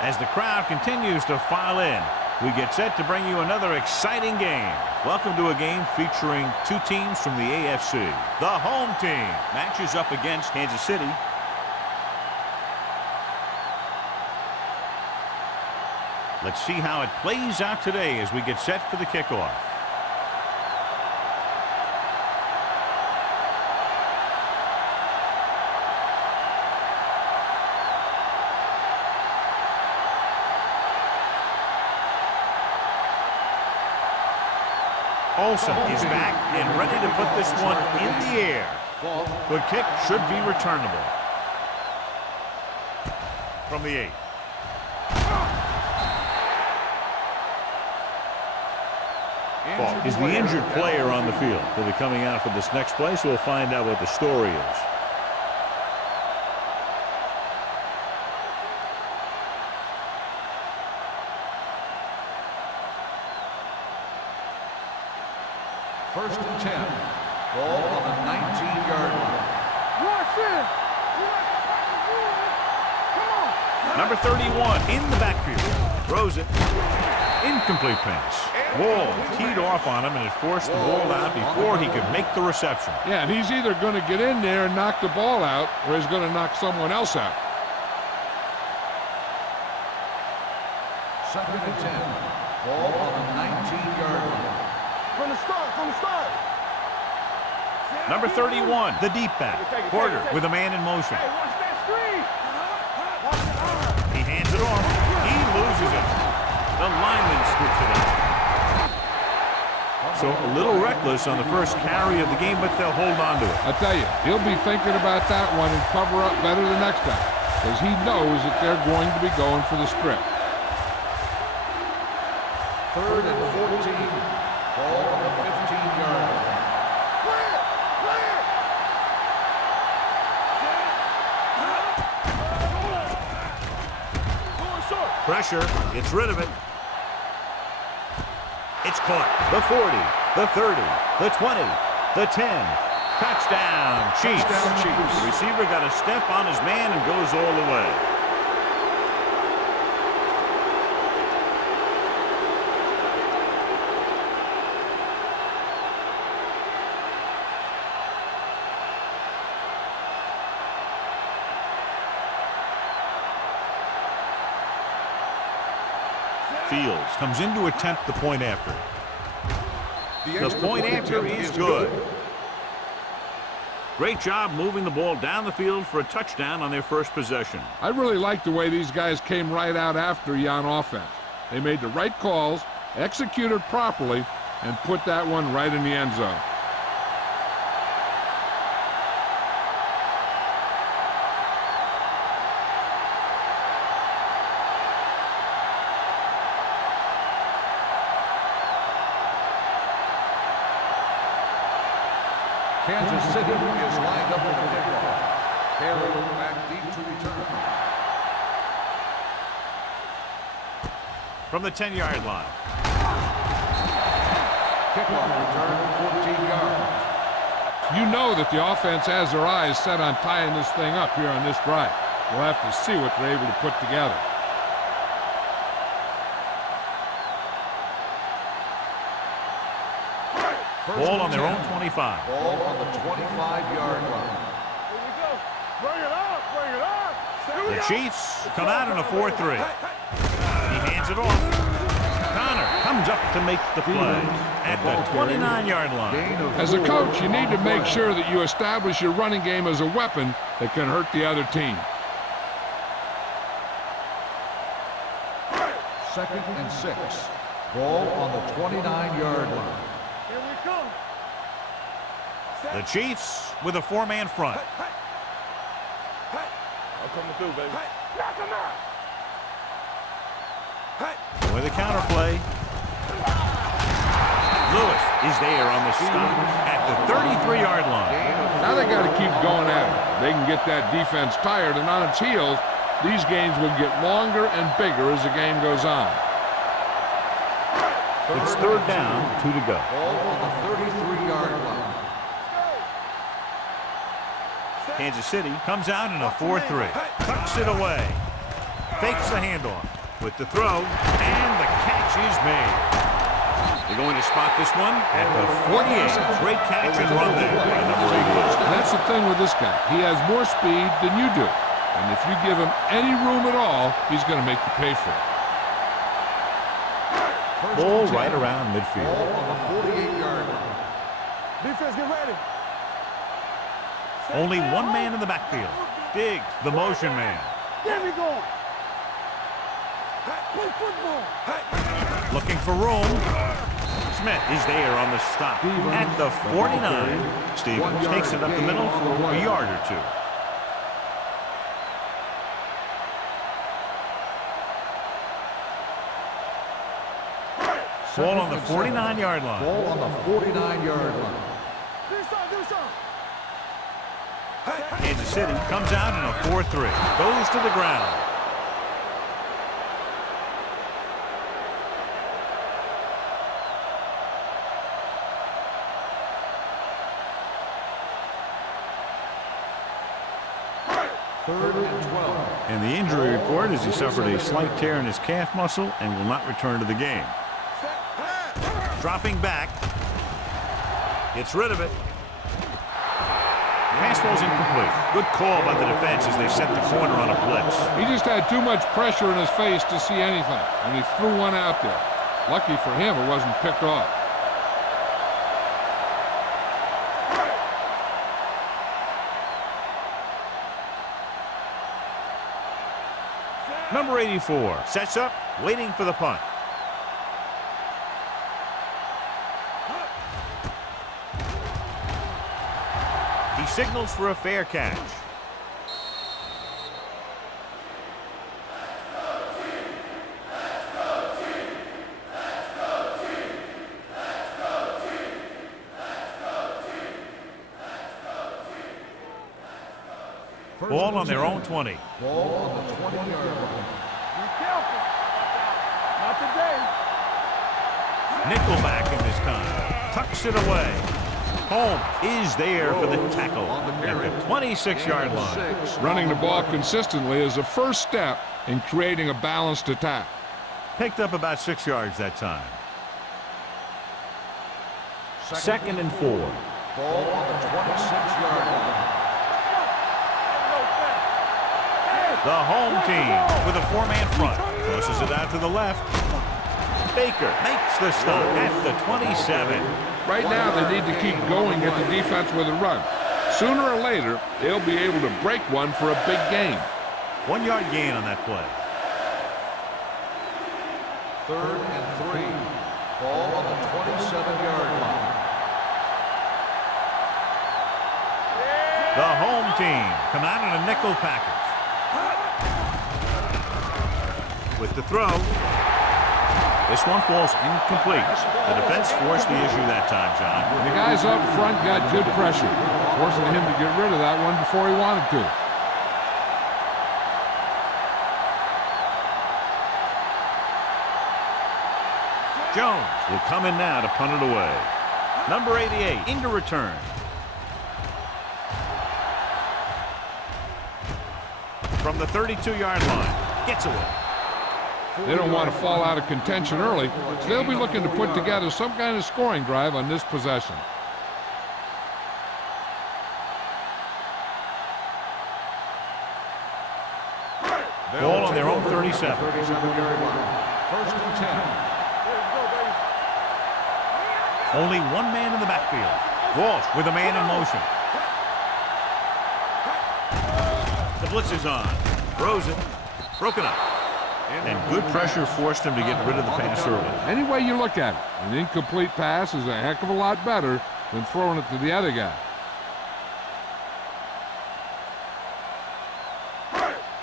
As the crowd continues to file in, we get set to bring you another exciting game. Welcome to a game featuring two teams from the AFC. The home team matches up against Kansas City. Let's see how it plays out today as we get set for the kickoff. Olsen is back and ready to put this one in the air. The kick should be returnable. From the 8. Is the injured player on the field? He'll be coming out for this next play, so we'll find out what the story is. First and 10. Ball on the 19-yard line. Number 31 in the backfield. Throws it. Incomplete pass. Wall teed off on him, and it forced the ball out before he could make the reception. Yeah, and he's either going to get in there and knock the ball out, or he's going to knock someone else out. Second and 10. Ball on the 19-yard line. From the start. Number 31, the deep back. Porter with a man in motion. Hey, watch that screen. He hands it off. He loses it. The lineman scoops it up. So a little reckless on the first carry of the game, but they'll hold on to it. I tell you, he'll be thinking about that one and cover up better the next time, because he knows that they're going to be going for the strip. Third and 14. Ball on the 15-yard line. Pressure, gets rid of it. It's caught. The 40, the 30, the 20, the 10. Touchdown, Chiefs. Touchdown, Chiefs. The receiver got a step on his man and goes all the way. Fields comes in to attempt the point after. The point after is good. Great job moving the ball down the field for a touchdown on their first possession. I really like the way these guys came right out after you on offense. They made the right calls, executed properly, and put that one right in the end zone. Kansas City is lined up with the kickoff. Taylor back deep to return. From the 10-yard line. Kickoff return, 14 yards. You know that the offense has their eyes set on tying this thing up here on this drive. We'll have to see what they're able to put together. Ball on their own 25. Ball on the 25-yard line. Here we go. Bring it up. The Chiefs come out in a 4-3. He hands it off. Connor comes up to make the play at the 29-yard line. As a coach, you need to make sure that you establish your running game as a weapon that can hurt the other team. Second and 6. Ball on the 29-yard line. Here we come. The Chiefs with a 4-man front. I'm coming through, baby. Knock him out. With a counter play. Lewis is there on the stop at the 33-yard line. Now they got to keep going at it. They can get that defense tired, and on its heels, these games will get longer and bigger as the game goes on. It's third down, 2 to go. Ball on the 33-yard line. Kansas City comes out in a 4-3. Tucks it away. Fakes the handoff with the throw, and the catch is made. They're going to spot this one at the 48. Great catch and run there by number 88. And that's the thing with this guy. He has more speed than you do. And if you give him any room at all, he's going to make you pay for it. Ball right around midfield. Ball on the 48-yard line. Defense, get ready. Only one man in the backfield. Diggs, the motion man. Get me going. Play football. Looking for room. Smith is there on the stop at the 49. Stevens takes it up the middle for a yard or two. Ball on the 49-yard line. Ball on the 49-yard line. Do something. Kansas City comes out in a 4-3. Goes to the ground. Third and 12. And the injury report is he suffered a slight tear in his calf muscle and will not return to the game. Dropping back. Gets rid of it. Pass ball's incomplete. Good call by the defense as they set the corner on a blitz. He just had too much pressure in his face to see anything, and he threw one out there. Lucky for him, it wasn't picked off. Number 84 sets up, waiting for the punt. He signals for a fair catch. Ball on their own 20. Ball on the 20-yard line. Be careful. Not today. Nickelback in this time. Tucks it away. Holmes is there for the tackle at the 26-yard line. Running the ball consistently is the first step in creating a balanced attack. Picked up about 6 yards that time. Second and 4. Ball on the 26-yard line. The home team with a 4-man front. Crosses it out to the left. Baker makes the stop at the 27. Right now, they need to keep going at the defense with a run. Sooner or later, they'll be able to break one for a big gain. 1 yard gain on that play. Third and 3. Ball on the 27-yard line. The home team come out in a nickel package. With the throw. This one falls incomplete. The defense forced the issue that time, John. The guys up front got good pressure, forcing him to get rid of that one before he wanted to. Jones will come in now to punt it away. Number 88 into return. From the 32-yard line. Gets away. They don't want to fall out of contention early, so they'll be looking to put together some kind of scoring drive on this possession. Ball on their own 37. 37-yard line. First and 10. Only one man in the backfield. Walsh with a man in motion. The blitz is on. Throws it. Broken up. And good pressure forced him to get rid of the pass early. Any way you look at it, an incomplete pass is a heck of a lot better than throwing it to the other guy.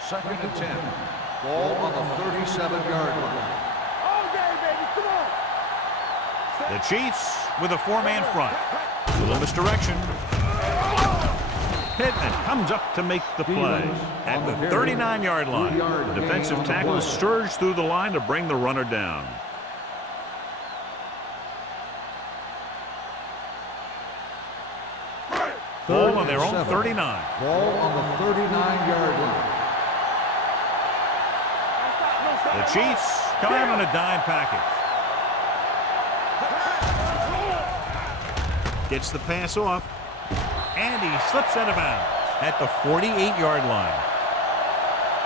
Second and 10. Ball on the 37-yard line. All day, baby. Come on. The Chiefs with a 4-man front. A little misdirection. Pittman comes up to make the play at the 39-yard line. The defensive tackle surged through the line to bring the runner down. Ball on their own 39. Ball on the 39-yard line. The Chiefs come out on a dime package. Gets the pass off. And he slips out of bounds at the 48-yard line.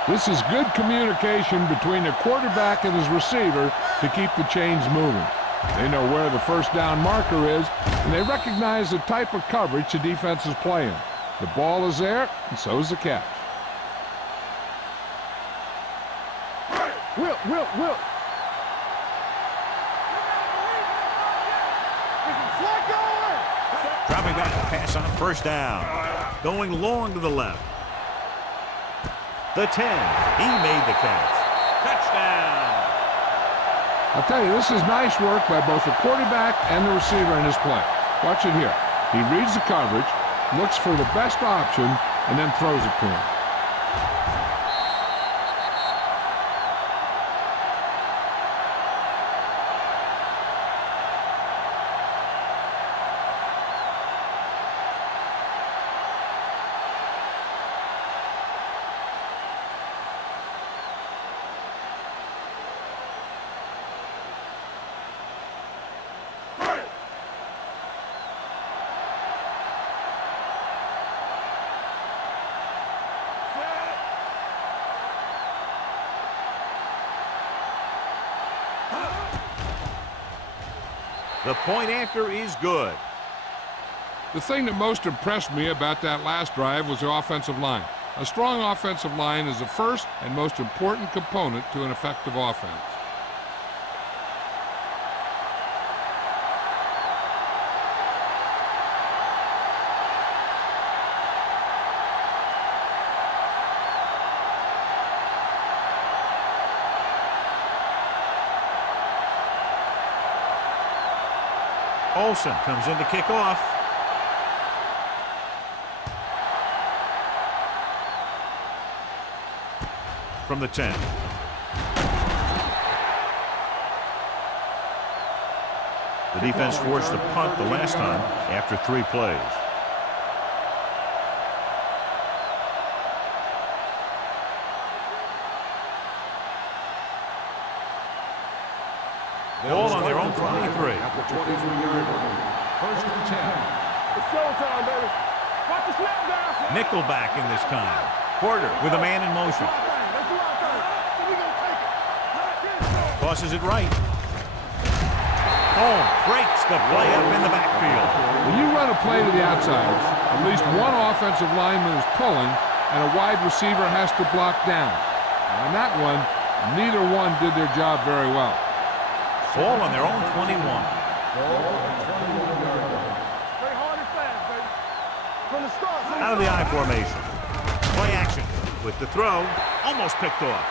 This is good communication between the quarterback and his receiver to keep the chains moving. They know where the first down marker is, and they recognize the type of coverage the defense is playing. The ball is there, and so is the catch. Will. Dropping back to pass on first down. Going long to the left. The 10. He made the catch. Touchdown. I'll tell you, this is nice work by both the quarterback and the receiver in his play. Watch it here. He reads the coverage, looks for the best option, and then throws it to him. The point after is good. The thing that most impressed me about that last drive was the offensive line. A strong offensive line is the first and most important component to an effective offense. Olsen comes in to kick off. From the 10. The defense forced a punt the last time after 3 plays. Ball on their own 23. At the 23-yard line. First and 10. It's showtime, baby. Watch the snap down. Nickelback in this time. Porter with a man in motion. Let's do our thing. We gonna take it. Tosses it right. Home breaks the play up in the backfield. When you run a play to the outside, at least one offensive lineman is pulling, and a wide receiver has to block down. On that one, neither one did their job very well. Ball on their own 21. Play hard and fast, baby. From the start. Out of the I formation. Play action with the throw. Almost picked off.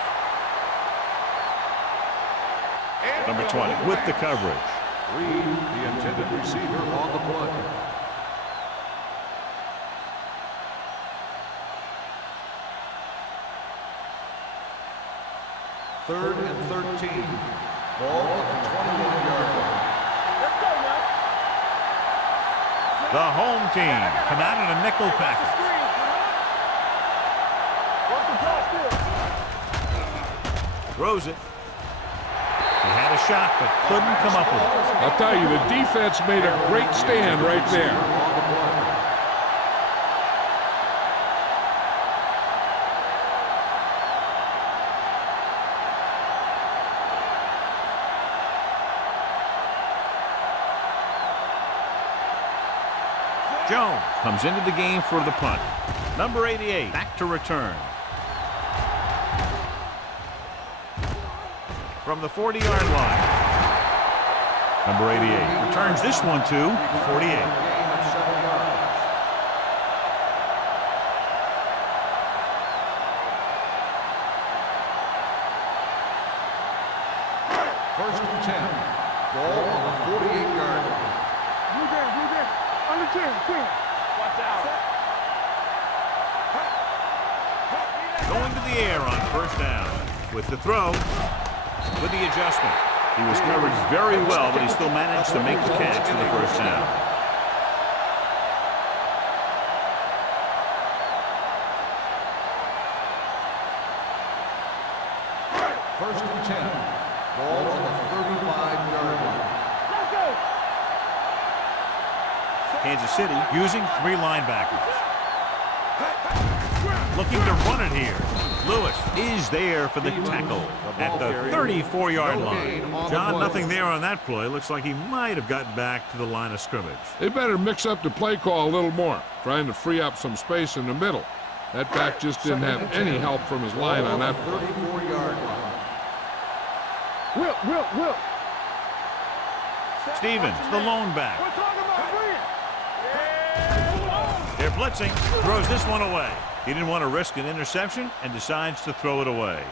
Number 20 with the coverage. Reed, the intended receiver, on the play. Third and 13. Ball at the 21-yard line. Let's go, man. The home team come out in a nickel package. What's the ball still? Throws it. He had a shot, but couldn't come up with it. I'll tell you, the defense made a great stand right there. On the play. Jones comes into the game for the punt. Number 88 back to return. From the 40-yard line. Number 88 returns this one to 48. Gain of 7 yards. First and 10. Ball on the 48-yard line. Blue game. Under 10. Watch out. Going to the air on first down. With the throw. With the adjustment. He was covered very well, but he still managed to make the catch for the first down. First and 10. Ball on the 35-yard line. Kansas City using 3 linebackers. Looking to run it here. Lewis is there for the tackle at the 34-yard line. John, nothing there on that play. Looks like he might have gotten back to the line of scrimmage. They better mix up the play call a little more, trying to free up some space in the middle. That back just didn't have any help from his line on that play. 34-yard line. Will. Stevens, the lone back. We're talking about free. They're blitzing, throws this one away. He didn't want to risk an interception and decides to throw it away.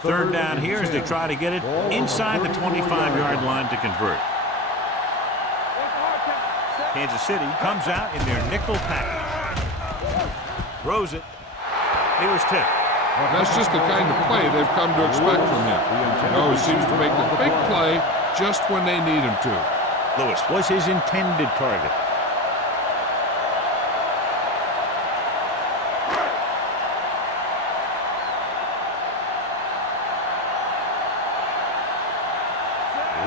Third down here as they try to get it inside the 25-yard line to convert. Kansas City comes out in their nickel package. Throws it. He was tipped. That's just the kind of play they've come to expect from him. He always seems to make the big play just when they need him to. Lewis was his intended target.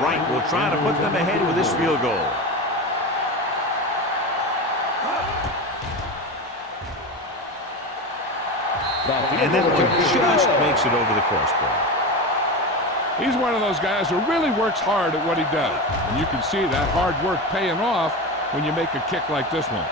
Wright will try to put them ahead with this field goal. And that one just makes it over the crossbar. He's one of those guys who really works hard at what he does. And you can see that hard work paying off when you make a kick like this one.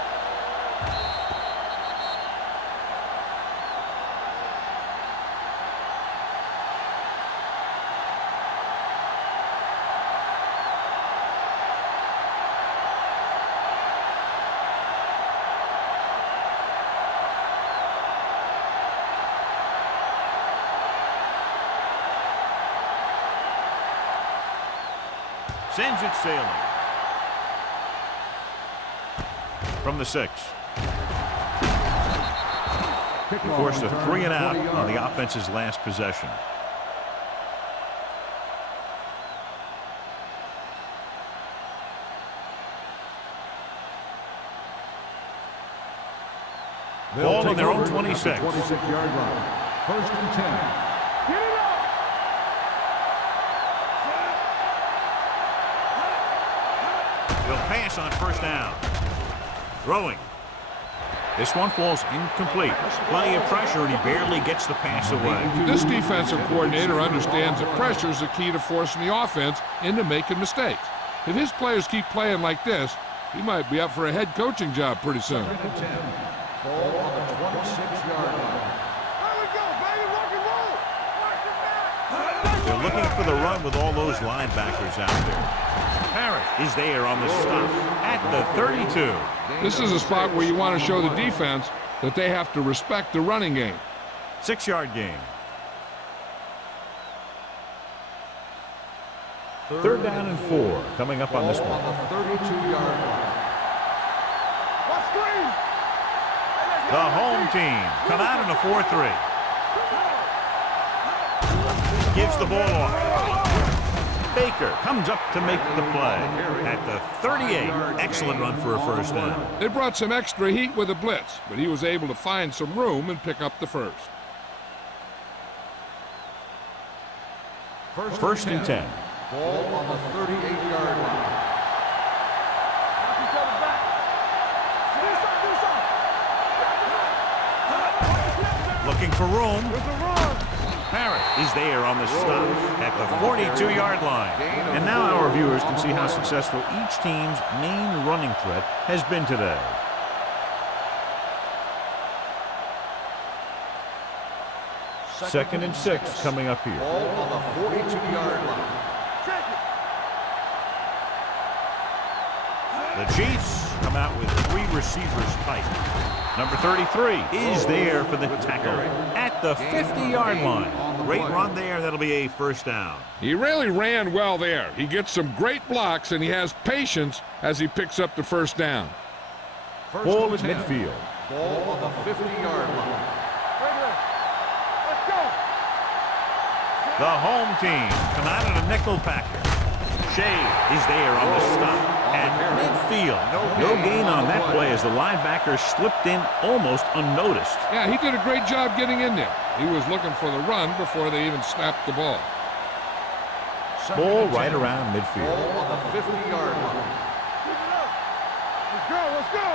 Sends it sailing. From the 6. Forced a 3 and out on the offense's last possession. Ball on their own 26. 26-yard line. First and 10. He'll pass on first down. Throwing. This one falls incomplete. Plenty of pressure, and he barely gets the pass away. This defensive coordinator understands that pressure is the key to forcing the offense into making mistakes. If his players keep playing like this, he might be up for a head coaching job pretty soon. Second and 10. Ball on the 26-yard line. There we go, baby. Rock and roll. Watch it back. They're looking for the run with all those linebackers out there. Parrish is there on the stop at the 32. This is a spot where you want to show the defense that they have to respect the running game. 6-yard gain. Third down and 4 coming up on this one. On the 32-yard line. Let's screen. The home team come out in a 4-3. Gives the ball off. Baker comes up to make the play at the 38. Excellent run for a first down. They brought some extra heat with a blitz, but he was able to find some room and pick up the first. First and 10. Ball on the 38-yard line. Knock each other back. Do something. Looking for room. There's a run. Parrott is there on the stop at the 42-yard line. And now our viewers can see how successful each team's main running threat has been today. Second and 6 coming up here. Ball on the 42-yard line. Check it. The Chiefs come out with 3 receivers tight. Number 33 is there for the tackle at the 50-yard line. Great run there. That'll be a first down. He really ran well there. He gets some great blocks, and he has patience as he picks up the first down. Ball at midfield. Ball on the 50-yard line. Right here. Let's go. The home team come out in a nickel package. Shea is there on the stop at midfield. No gain on that play as the linebacker slipped in almost unnoticed. Yeah, he did a great job getting in there. He was looking for the run before they even snapped the ball. Ball right around midfield. Ball on the 50-yard line. Let's go, let's go.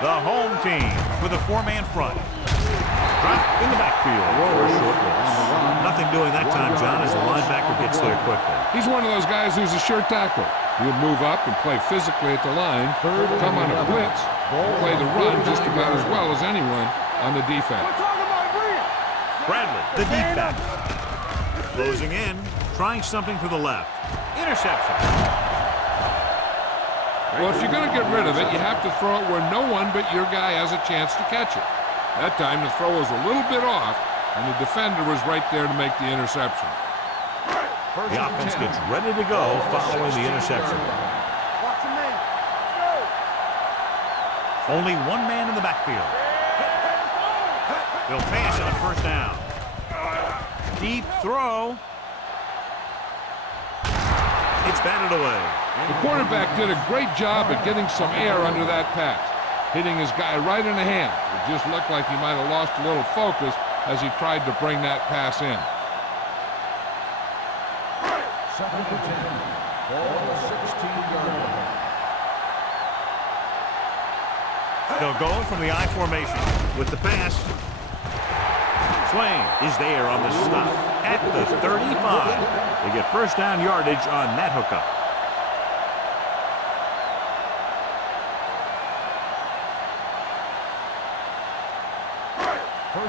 The home team with a four-man front. Drop in the backfield for a short loss. Nothing doing that time, John, as the linebacker gets there quickly. He's one of those guys who's a sure tackle. He'll move up and play physically at the line, come on a blitz, and play the run just about as well as anyone on the defense. We're talking about bring it. Bradley, the deep back. Closing in, trying something to the left. Interception. Well, if you're going to get rid of it, you have to throw it where no one but your guy has a chance to catch it. That time the throw was a little bit off, and the defender was right there to make the interception. The offense gets ready to go following the interception. Watch your man. Let's go. Only one man in the backfield. They'll pass on a first down. Deep throw. It's batted away. The quarterback did a great job at getting some air under that pass, hitting his guy right in the hand. It just looked like he might have lost a little focus as he tried to bring that pass in. Second and 10. Ball on the 16-yard line. They'll go from the I formation with the pass. Swain is there on the stop at the 35. They get first down yardage on that hookup.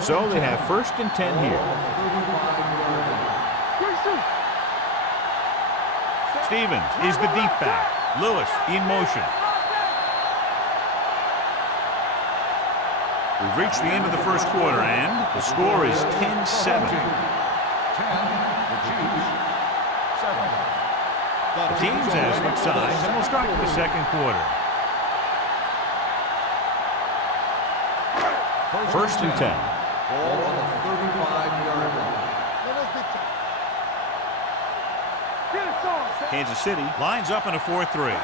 So they have first and 10 here. Stevens is the deep back. Lewis in motion. We've reached the end of the first quarter, and the score is 10-7. 10, the Chiefs. 7. The teams have switched sides, and we'll start with the second quarter. First and 10. Ball on the 35-yard line. Get it, son. Kansas City lines up in a 4-3.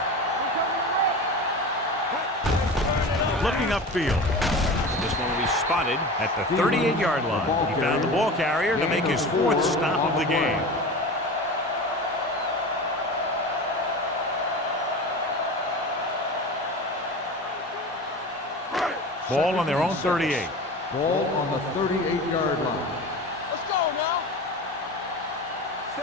Looking upfield. This one will be spotted at the 38-yard line. He found the ball carrier to make his fourth stop of the game. Ball on their own 38. Ball on the 38-yard line. Let's go now.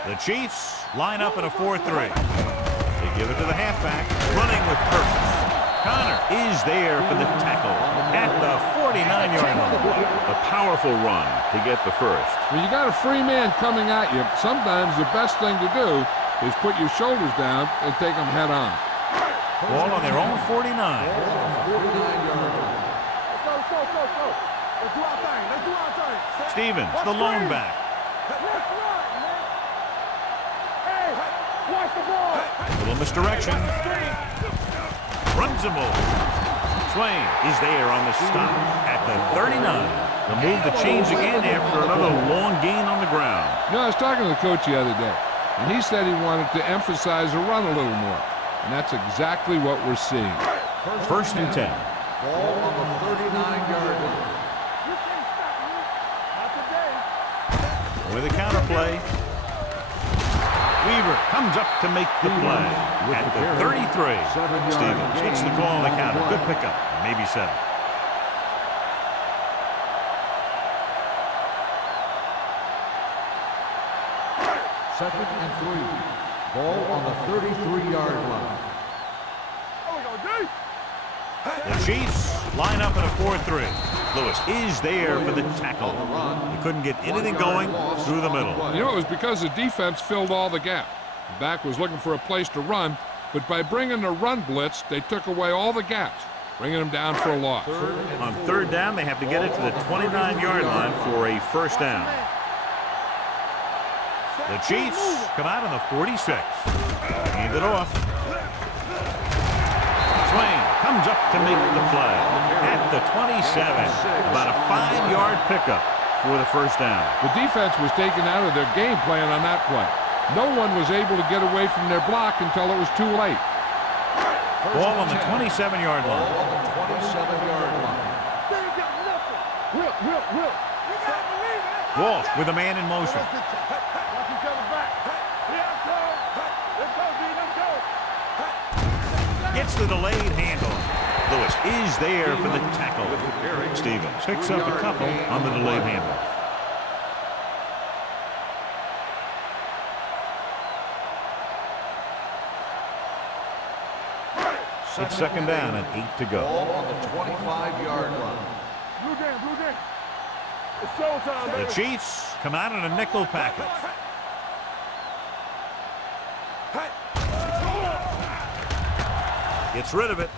The Chiefs line up in a 4-3. They give it to the halfback, running with purpose. Connor is there for the tackle at the 49-yard line. A powerful run to get the first. When you got a free man coming at you, sometimes the best thing to do is put your shoulders down and take them head on. Ball on their own 49. Ball on the 49-yard line. Let's go. Let's do our thing. Let's do our thing. Stevens, the lone back. Let's run, man. Hey, watch the ball. Little misdirection. Runs him over. Swain is there on the stop at the 39. They'll move the chains again after another long gain on the ground. You know, I was talking to the coach the other day, and he said he wanted to emphasize the run a little more. And that's exactly what we're seeing. First and 10. Ball on the 39-yard line. You can't stop me. Not today. With a counter play. Weaver comes up to make the play at the 33. Stevens gets the call on the counter. Good pickup. Maybe 7. Second and 3. Ball on the 33-yard line. There we go, D. The Chiefs line up in a 4-3. Lewis is there for the tackle. He couldn't get anything going through the middle. You know, it was because the defense filled all the gap. The back was looking for a place to run, but by bringing the run blitz, they took away all the gaps, bringing them down for a loss. On third down, they have to get it to the 29-yard line for a first down. The Chiefs come out on the 46. Hand it off. Swain comes up to make the play at the 27. About a 5-yard pickup for the first down. The defense was taken out of their game plan on that play. No one was able to get away from their block until it was too late. Ball on the 27-yard line. Ball on the 27-yard line. They ain't got nothing. Will. You gotta believe it. Walsh with a man in motion. Watch each other back. Let's go. Gets the delayed handoff. Lewis is there for the tackle. Stevens picks up a couple on the delayed handoff. It's second down and 8 to go. Ball on the 25-yard line. Blue game. It's showtime, baby. The Chiefs come out in a nickel package. Gets rid of it.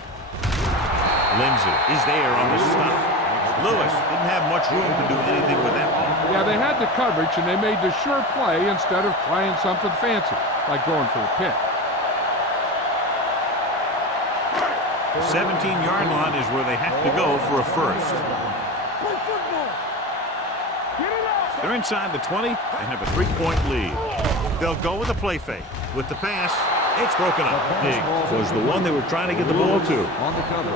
Lindsey is there on the stop. Lewis didn't have much room to do anything with that one. Yeah, they had the coverage, and they made the sure play instead of trying something fancy, like going for a pick. The 17-yard line is where they have to go for a first. Play football. Get it out. They're inside the 20 and have a 3-point lead. They'll go with a play fake. With the pass, it's broken up. Diggs was the one they were trying to get the ball to. On the cover.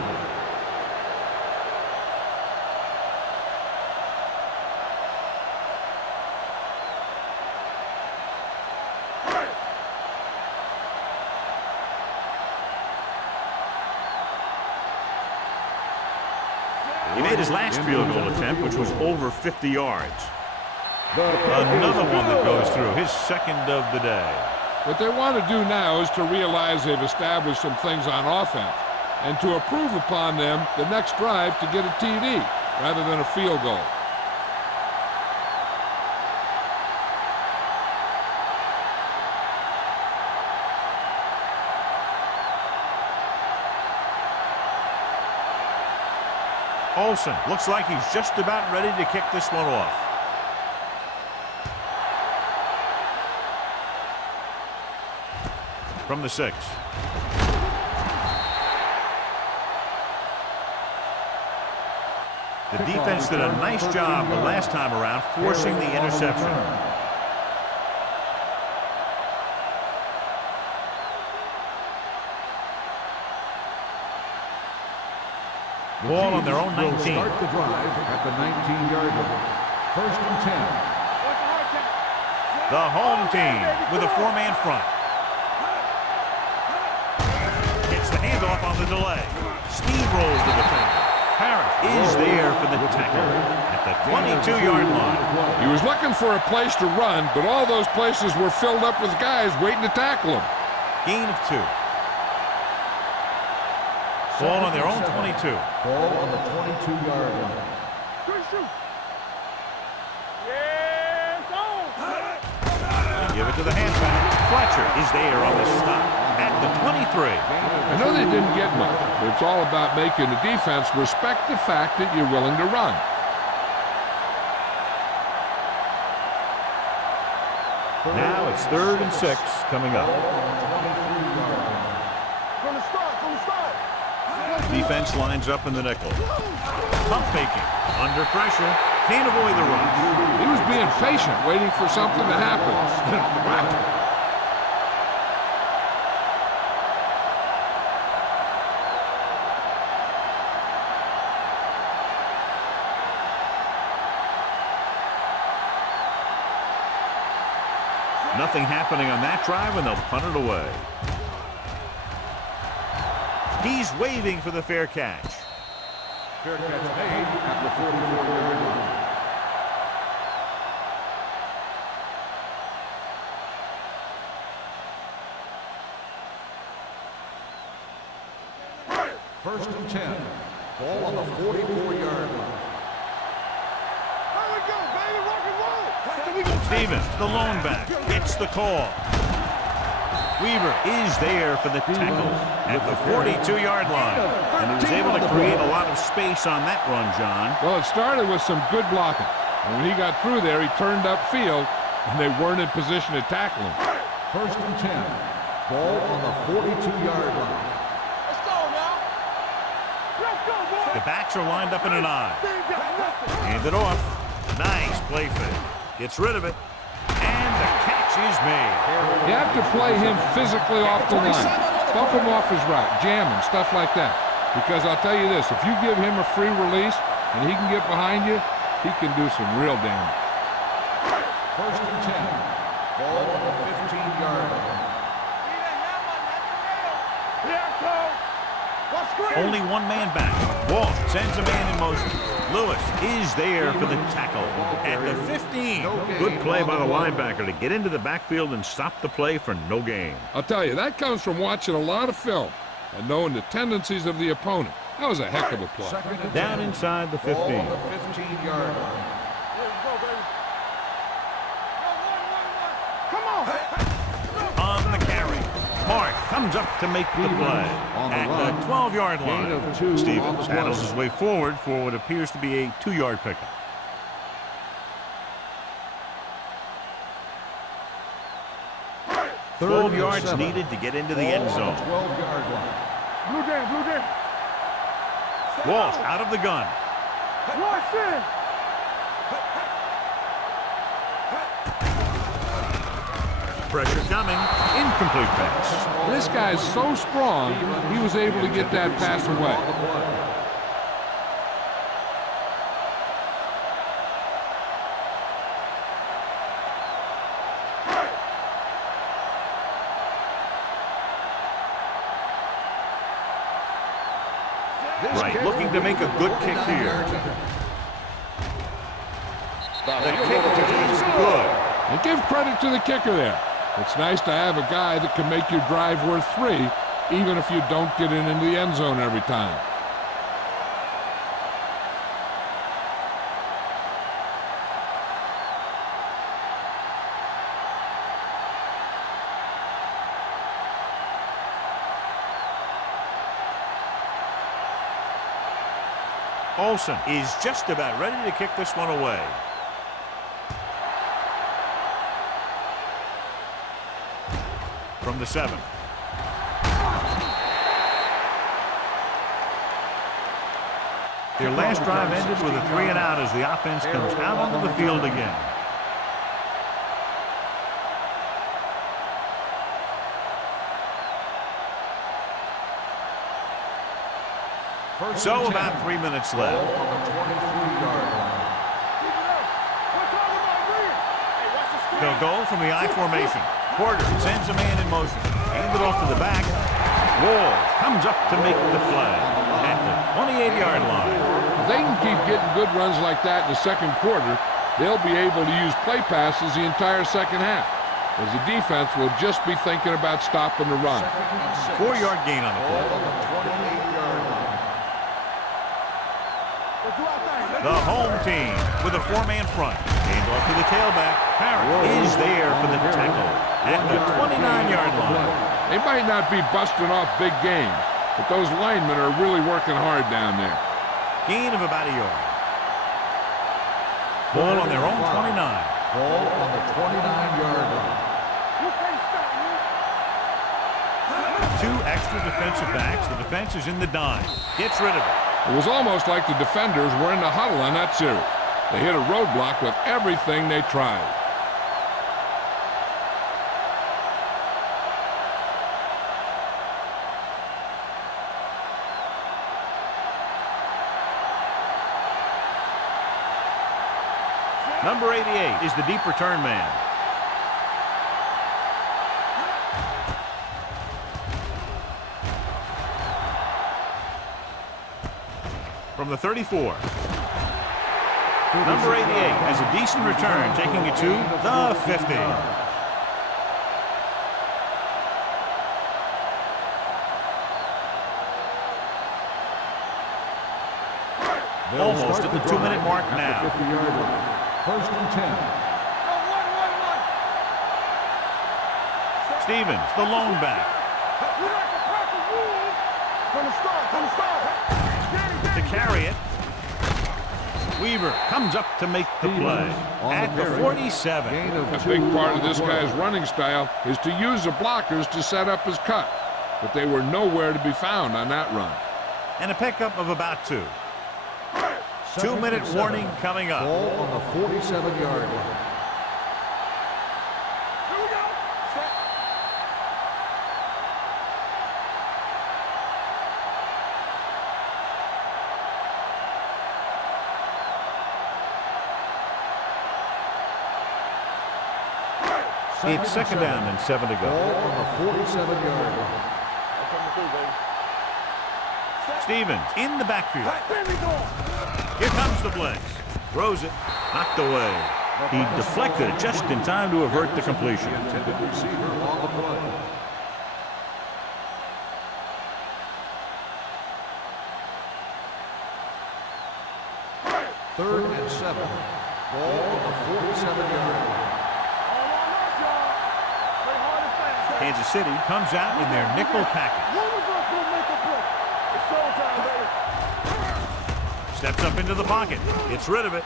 He made his last field goal attempt, which was over 50 yards. Another one that goes through, his second of the day. What they want to do now is to realize they've established some things on offense and to improve upon them the next drive to get a TD rather than a field goal. Olsen looks like he's just about ready to kick this one off. From the 6. The defense did a nice job the last time around forcing the interception. Ball on their own 19. Start the drive at the 19-yard line. First and 10. The home team with a 4-man front. Gets the handoff on the delay. Steamrolls the defender. Parrish is there for the tackle at the 22-yard line. He was looking for a place to run, but all those places were filled up with guys waiting to tackle him. Gain of 2. Ball on their own 22. Ball on the 22-yard line. Good shoot. Yeah, it's on. They give it to the halfback. Fletcher is there on the stop at the 23. I know they didn't get much, but it's all about making the defense respect the fact that you're willing to run. Now it's 3rd and 6 coming up. From the start. Defense lines up in the nickel. Pump faking. Under pressure. Can't avoid the run. He was being patient, waiting for something to happen. Nothing happening on that drive, and they'll punt it away. He's waving for the fair catch. Fair catch made at the 44-yard line. First and 10. Ball on the 44-yard line. There we go, baby. Rock and roll. Stevens, the lone back, gets the call. Weaver is there for the tackle at the 42-yard line. And he was able to create a lot of space on that run, John. Well, it started with some good blocking. And when he got through there, he turned upfield, and they weren't in position to tackle him. First and 10. Ball on the 42-yard line. Let's go now. Let's go, boy. The backs are lined up in an I. They ain't got nothing. Hand it off. Nice play fake. Gets rid of it. And the catch is made. You have to play him physically off the line. Bump him off his route, jam him, stuff like that. Because I'll tell you this, if you give him a free release and he can get behind you, he can do some real damage. First and 10. Ball on the 15-yard line. Only one man back. Wall sends a man in motion. Lewis is there for the tackle at the 15. Good play by the linebacker to get into the backfield and stop the play for no gain. I'll tell you, that comes from watching a lot of film and knowing the tendencies of the opponent. That was a heck of a play. Down inside the 15. Ball on the 15-yard line. On the carry. Mark comes up to make the play at the 12-yard line. Stevens paddles his way forward for what appears to be a 2-yard pickup. Third 12 and yards 7. needed to get into the end zone. 12-yard line. Blue jam. Walsh out of the gun. Watch it. Pressure coming. Incomplete pass. This guy's so strong, he was able to get that pass away. Right, looking to make a good kick here. The kick is good. And give credit to the kicker there. It's nice to have a guy that can make your drive worth 3, even if you don't get it into the end zone every time. Olsen is just about ready to kick this one away. From the 7. Their last drive ended with a 3-and-out as the offense comes out onto the field again. So about 3 minutes left. Ball on the 23-yard line. They'll go from the I formation. Porter sends a man in motion. Hand it off to the back. Walls comes up to make the play at the 28-yard line. If they can keep getting good runs like that in the second quarter, they'll be able to use play passes the entire second half, as the defense will just be thinking about stopping the run. 4-yard gain on the Ball play. on the 28-yard line. The home team with a 4-man front. Hand off to the tailback. Parrott is there for the tackle at the 29-yard line. They might not be busting off big games, but those linemen are really working hard down there. Gain of about a yard. Ball on their own 29. Ball on the 29-yard line. 2 extra defensive backs. The defense is in the dime. Gets rid of it. It was almost like the defenders were in the huddle on that series. They hit a roadblock with everything they tried. Number 88 is the deep return man. From the 34. Number 88 has a decent return, taking it to the 50. Almost at the 2-minute mark now. 50-yard line. First and 10. Stevens, the lone back. To carry it. Weaver comes up to make the play at the 47. A big part of this guy's running style is to use the blockers to set up his cut, but they were nowhere to be found on that run. And a pickup of about 2. 2-minute warning coming up. Ball on the 47-yard line. It's second down and 7 to go. Ball on the 47-yard line. Stevens in the backfield. Here comes the blitz. Throws it. Knocked away. He deflected it just in time to avert the completion. The intended receiver on the play. Third and 7. Ball on the 47-yard line. Kansas City comes out in their nickel package. Steps up into the pocket. Gets rid of it.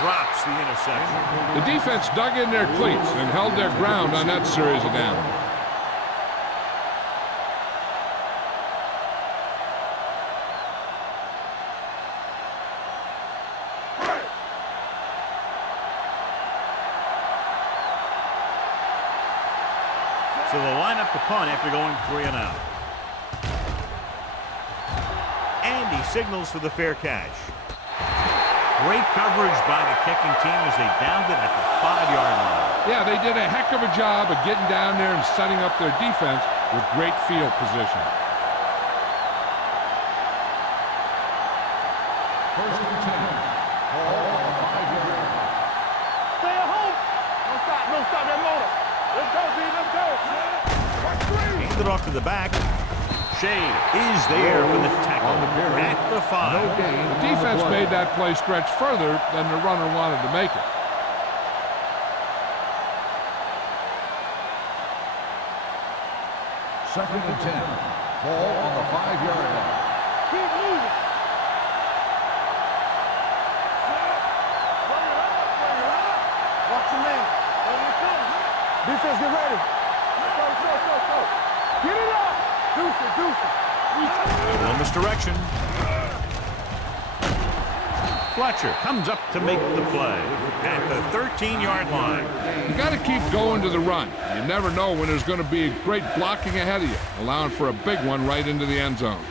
Drops the interception. The defense dug in their cleats and held their ground on that series of downs. So they'll line up the punt after going 3 and out. And he signals for the fair catch. Great coverage by the kicking team as they downed it at the 5-yard line. Yeah, they did a heck of a job of getting down there and setting up their defense with great field position. First and 10. Ball on the 5-yard line. Stay at home. Don't stop that motor. Let's go, D. Let's go. Hand it off to the back. Shea is there for the tackle at the 5. No gain. The defense made that play stretch further than the runner wanted to make it. Second and 10. Ball on the 5-yard line. Keep moving. Watch your man. Defense, get ready. Go. Get it up. Deuce it. Little misdirection. Fletcher comes up to make the play at the 13-yard line. You got to keep going to the run. You never know when there's going to be great blocking ahead of you, allowing for a big one right into the end zone.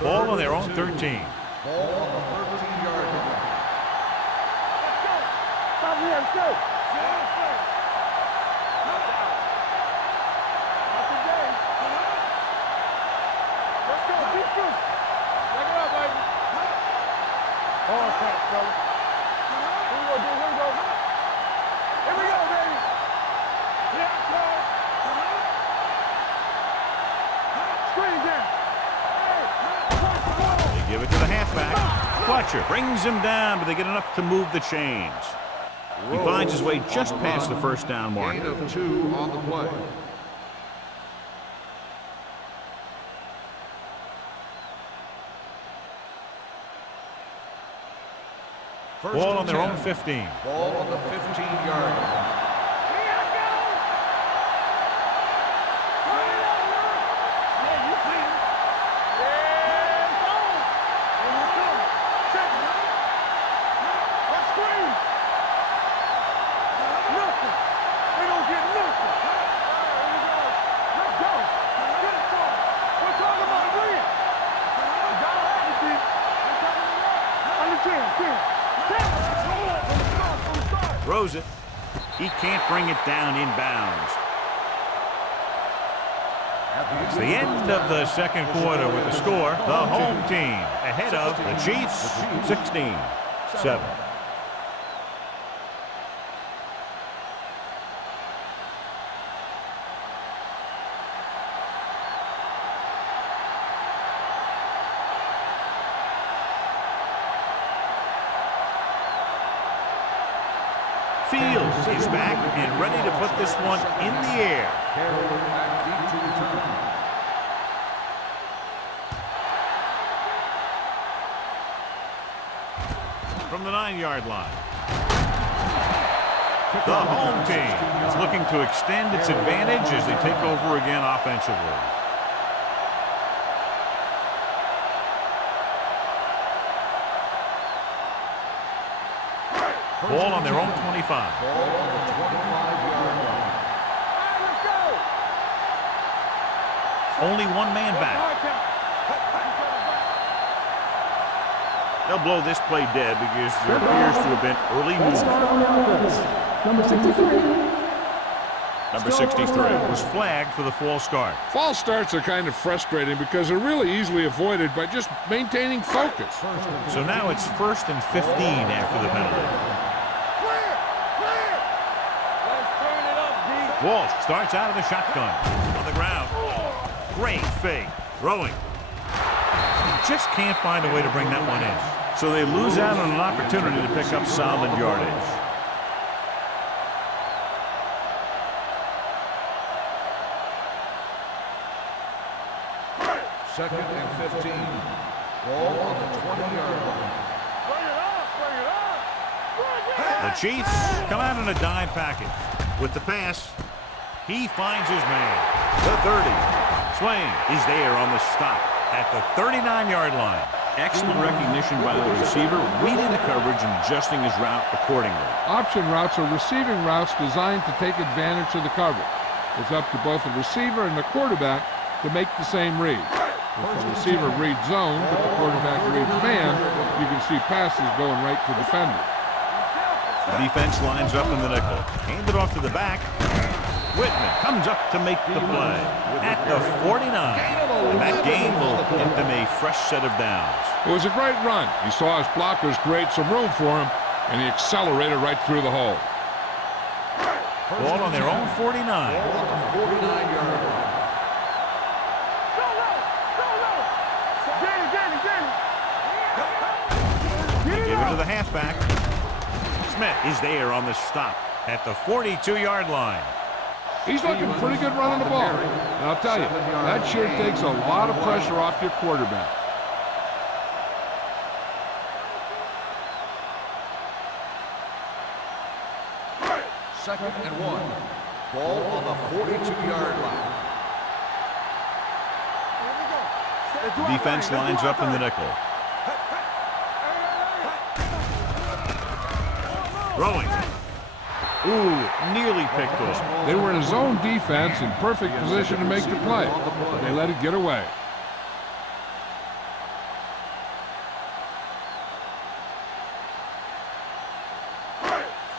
Ball on their own 13. Ball on the 13-yard line. Let's go. Stop here. Let's go. They give it to the halfback. Fletcher brings him down, but they get enough to move the chains. He finds his way just past the first down Gain marker. of 2 on the play. First Ball and on their 10. own 15. Ball on the 15-yard line. Throws it. He can't bring it down inbounds. It's the end of the second quarter with the score. The home team ahead of the Chiefs 16-7. Fields is back and ready to put this one in the air. Back deep to return. From the 9-yard line. The home team is looking to extend its advantage as they take over again offensively. Ball on their own 25. Ball on the 25-yard line. Only one man back. They'll blow this play dead because there appears to have been early movement. Number 63. Number 63 was flagged for the false start. False starts are kind of frustrating because they're really easily avoided by just maintaining focus. So now it's 1st and 15 after the penalty. Let's turn it up, D. Walsh starts out of the shotgun. On the ground. Great fake. Throwing. Just can't find a way to bring that one in. So they lose out on an opportunity to pick up solid yardage. Second and 15. Ball on the 20-yard line. Bring it up, bring it up. Bring it The Chiefs come out in a dime package. With the pass, he finds his man. The 30. Swain is there on the stop at the 39-yard line. Excellent recognition by the receiver, reading the coverage and adjusting his route accordingly. Option routes are receiving routes designed to take advantage of the coverage. It's up to both the receiver and the quarterback to make the same read. If the receiver reads zone, but the quarterback reads man, you can see passes going right to defenders. The defense lines up in the nickel. Hand it off to the back. Whitman comes up to make the play at the 49. And that gain will get them a fresh set of downs. It was a great run. He saw his blockers create some room for him, and he accelerated right through the hole. Ball on their own 49. Ball on the 49-yard line. They give it to the halfback. Smith is there on the stop at the 42-yard line. He's looking pretty good running the ball. And I'll tell you, that sure takes a lot of pressure off your quarterback. Second and 1. Ball on the 42-yard line. The defense lines up in the nickel. Throwing. Ooh, nearly picked off. They were in a zone defense in perfect position to make the play, but they let it get away.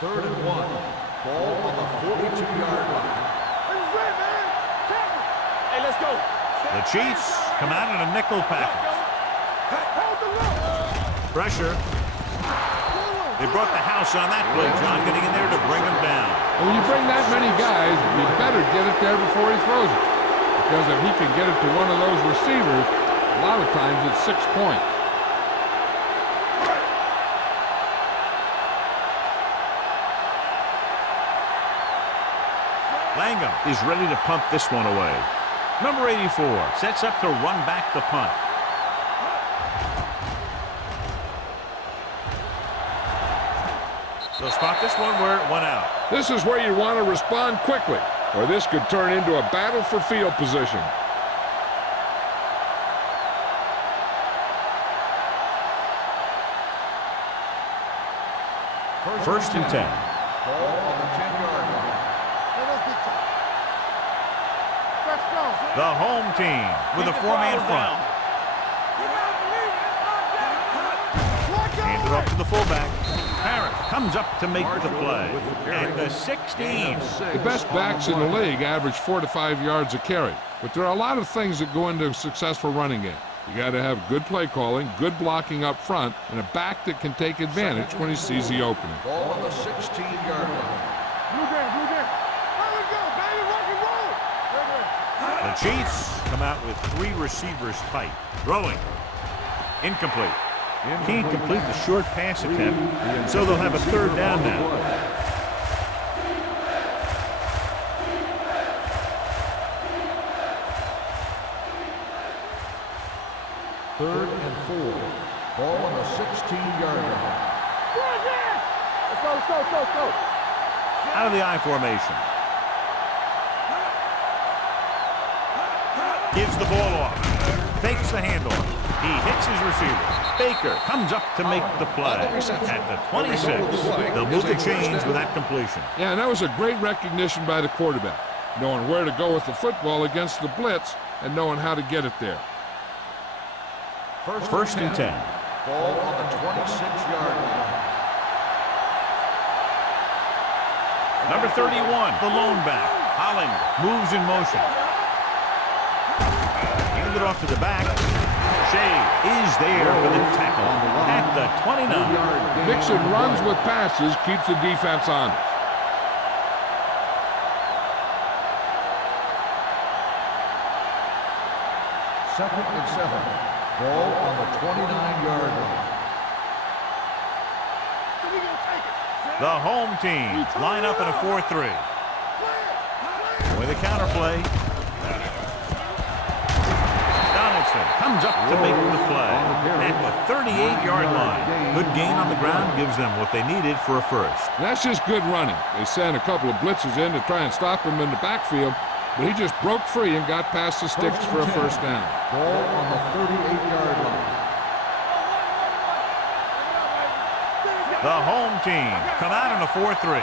Third and 1. Ball on the 42-yard line. Hey, let's go. The Chiefs come out in a nickel package. Pressure. They brought the house on that play, John, getting in there to bring him down. And when you bring that many guys, you better get it there before he throws it. Because if he can get it to one of those receivers, a lot of times it's 6 points. Langham is ready to punt this one away. Number 84 sets up to run back the punt. They'll spot this one where it went out. This is where you want to respond quickly, or this could turn into a battle for field position. First and 10. Ball on the 10-yard line. The home team with a 4-man front. Hand it off to the fullback. Parrott comes up to make the play at the 16. The best backs in the league average 4 to 5 yards a carry, but there are a lot of things that go into a successful running game. You got to have good play calling, good blocking up front, and a back that can take advantage when he sees the opening. Ball on the 16-yard line. The Chiefs come out with 3 receivers tight. Throwing. Incomplete. Can't complete the short pass attempt, so they'll have a 3rd down now. Third and 4. Ball on the 16-yard line. Let's go. Out of the I formation. Gives the ball off. Fakes the handoff. He hits his receiver. Baker comes up to make the play at the 26. They'll move the chains with that completion. Yeah, and that was a great recognition by the quarterback, knowing where to go with the football against the blitz and knowing how to get it there. First and 10. Ball on the 26-yard line. Number 31, the lone back. Holland moves in motion. Handed off to the back. Shea is there for the tackle at the 29. Dixon runs with passes, keeps the defense honest. Second and 7. Ball on the 29-yard line. The home team line up in a 4-3. With a counter play. Donaldson comes up to make the play at the 38-yard line. Good gain on the ground gives them what they needed for a first. And that's just good running. They sent a couple of blitzes in to try and stop him in the backfield, but he just broke free and got past the sticks for a first down. Ball on the 38-yard line. The home team come out in a 4-3.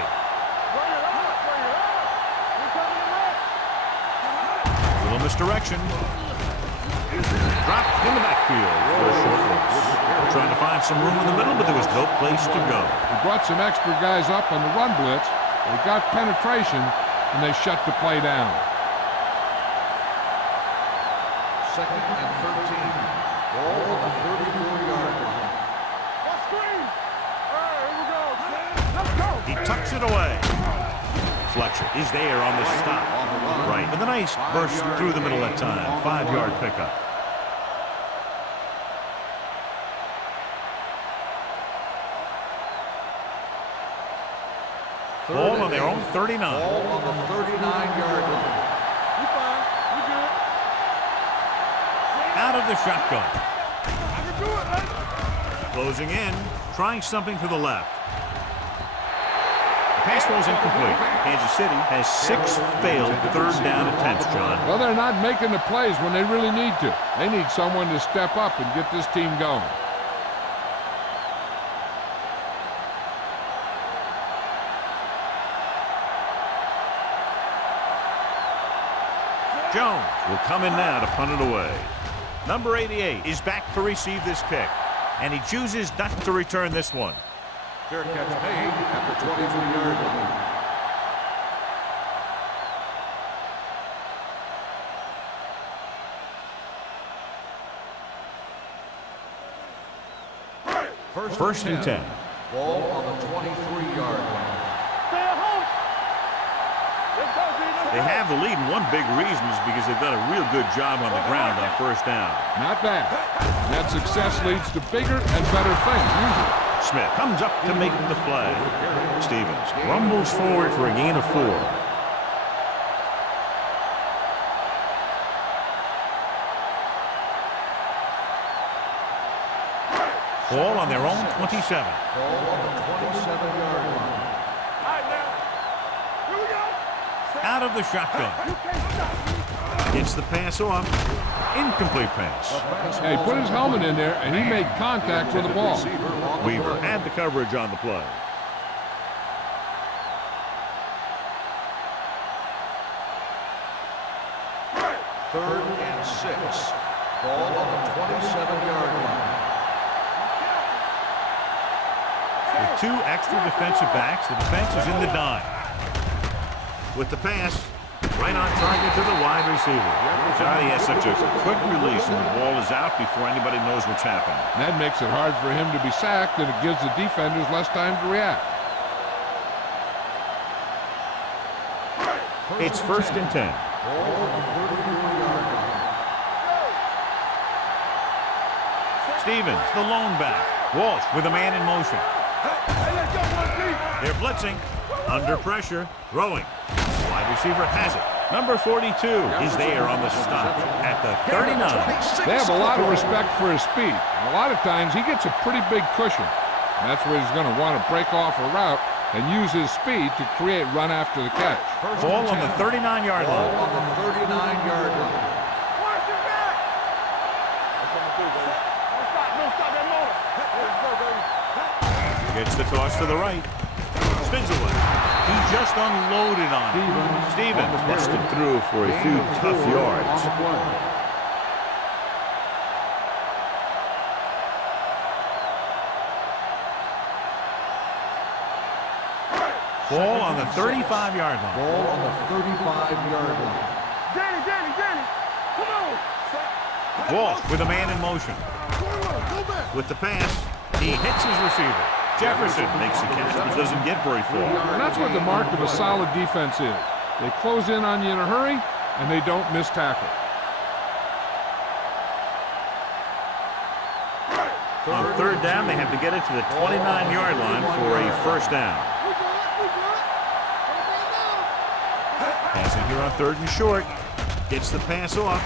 Little misdirection. Dropped in the backfield for a short loss. Trying to find some room in the middle, but there was no place to go. He brought some extra guys up on the run blitz. They got penetration, and they shut the play down. Second and 13. Ball on the 34-yard line. He tucks it away. Fletcher is there on the stop. Right, with a nice burst through the middle that time. 5-yard pickup. Ball on their own 39. Ball on the 39-yard line. You fine. You good. Out of the shotgun. I can do it, man. Closing in. Trying something to the left. The pass was incomplete. Kansas City has 6 failed third down attempts, John. Well, they're not making the plays when they really need to. They need someone to step up and get this team going. Jones will come in now to punt it away. Number 88 is back to receive this kick, and he chooses not to return this one. Fair catch made at the 23-yard line. First and 10. Ball on the 23-yard line. Stay at home. Let's go, Gino. They have the lead, and one big reason is because they've done a real good job on the ground on first down. Not bad. That success leads to bigger and better things, usually. Smith comes up to make the play. Stevens rumbles forward for a gain of 4. Ball on their own 27. Ball on the 27-yard line. All right, now. Here we go. Out of the shotgun. You can't stop me. Gets the pass off. Incomplete pass. Hey, he put his helmet in there, and he made contact with the ball. Weaver had the coverage on the play. Third and 6. Ball on the 27-yard line. With 2 extra defensive backs, the defense is in the dime. With the pass, right on target to the wide receiver. Johnny has such a quick release, and the ball is out before anybody knows what's happened. That makes it hard for him to be sacked, and it gives the defenders less time to react. It's first and 10. Ball on the 34-yard line. Stevens, the lone back. Walsh with a man in motion. Hey, let's go, one deep. They're blitzing. Under pressure. Throwing. Wide receiver has it. Number 42 is there on the stop at the 39. They have a lot of respect for his speed. A lot of times he gets a pretty big cushion. And that's where he's going to want to break off a route and use his speed to create run after the catch. Ball on the 39-yard Ball line. on the 39-yard line. Watch your back. That's what I'm going to do, baby. Don't stop that motor. Let's go, baby. Gets the toss to the right. Spins away. He just unloaded on him. Stevens busted through for a few tough yards. Ball on the 35-yard line. Ball on the 35-yard line. Danny, come on. Walsh with a man in motion. With the pass, he hits his receiver. Jefferson makes the catch, but doesn't get very far. And that's what the mark of a solid defense is. They close in on you in a hurry, and they don't miss tackle. On third down, they have to get it to the 29-yard line for a first down. Passing here on third and short. Gets the pass off.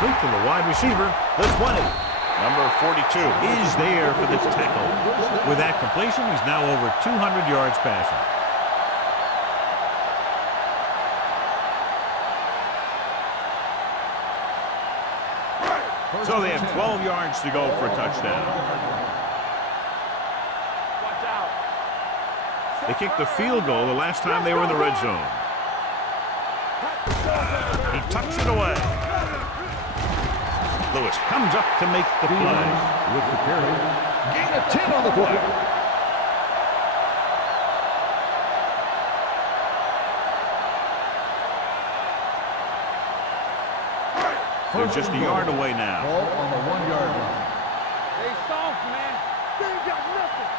Complete to the wide receiver, the 20. Number 42 is there for the tackle. With that completion, he's now over 200 yards passing. So they have 12 yards to go for a touchdown. Watch out. They kicked the field goal the last time they were in the red zone. He tucks it away. Lewis comes up to make the play. With the carry. Gain of 10 on the play. They're just a yard away now. Ball on the 1-yard line. They soft, man. They ain't got nothing.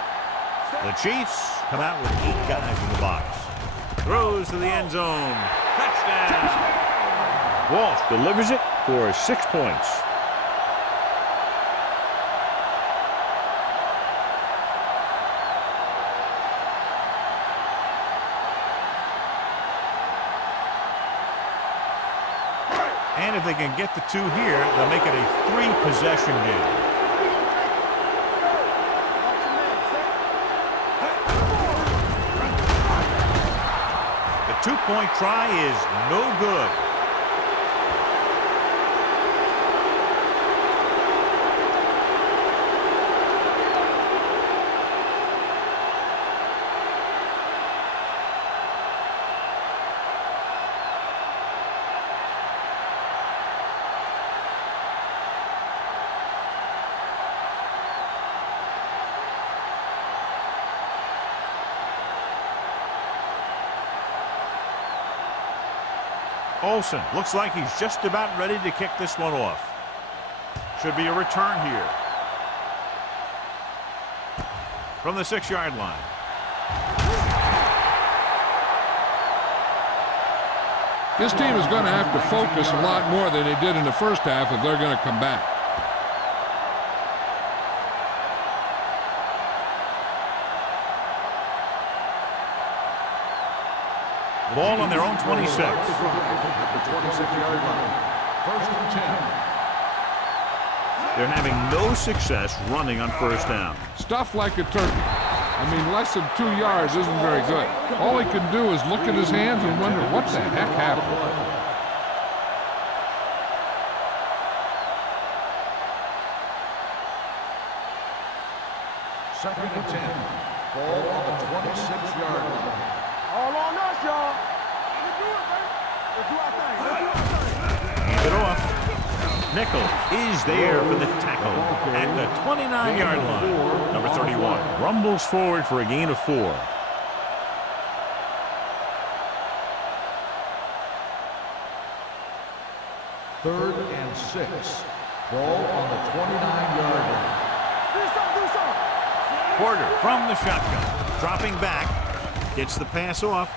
The Chiefs come out with 8 guys in the box. Throws to the end zone. Touchdown. Walsh delivers it for 6 points. And if they can get the 2 here, they'll make it a 3-possession game. The 2-point try is no good. Olsen looks like he's just about ready to kick this one off. Should be a return here. From the 6-yard line. This team is going to have to focus a lot more than they did in the first half if they're going to come back. Ball on their own 26. At the 26-yard line. First and 10. They're having no success running on first down. Stuff like a turkey. I mean, less than 2 yards isn't very good. All he can do is look at his hands and wonder what the heck happened. Second and 10. Ball on the 26-yard line. All on us, y'all. Let's do it, man. Let's do our thing. Hand it off. Nichols is there for the tackle at the 29-yard line. Number 31 rumbles forward for a gain of 4. Third and 6. Ball on the 29-yard line. Do something. Porter from the shotgun. Dropping back. Gets the pass off.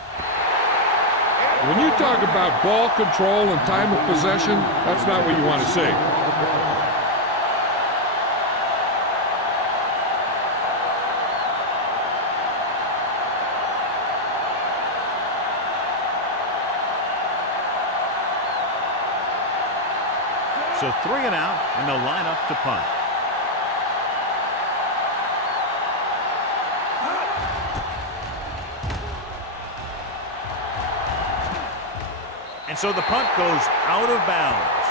When you talk about ball control and time of possession, that's not what you want to see. So 3 and out, and they'll line up to punt. And so the punt goes out of bounds.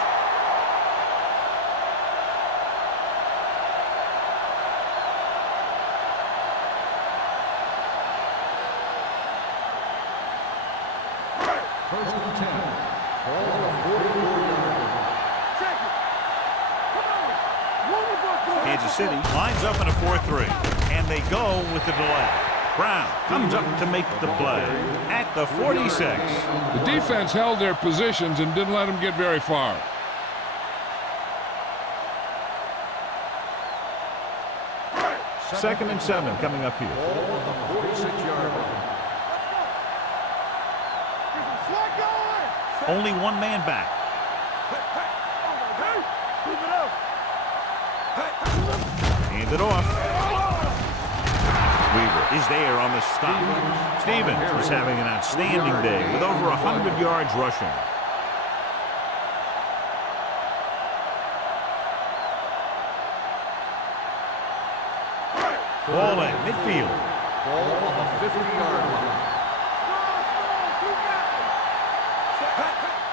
First and 10. Ball on the 44-yard line. Check it. Come on. Move the ball. Kansas City lines up in a 4-3, and they go with the delay. Brown comes up to make the play at the 46. The defense held their positions and didn't let them get very far. Second and 7 coming up here. Ball on the 46-yard line. Only one man back. Hand it off. Weaver is there on the stop. Stevens is having an outstanding day with over 100 yards rushing. Ball at midfield. Ball on the 50-yard line.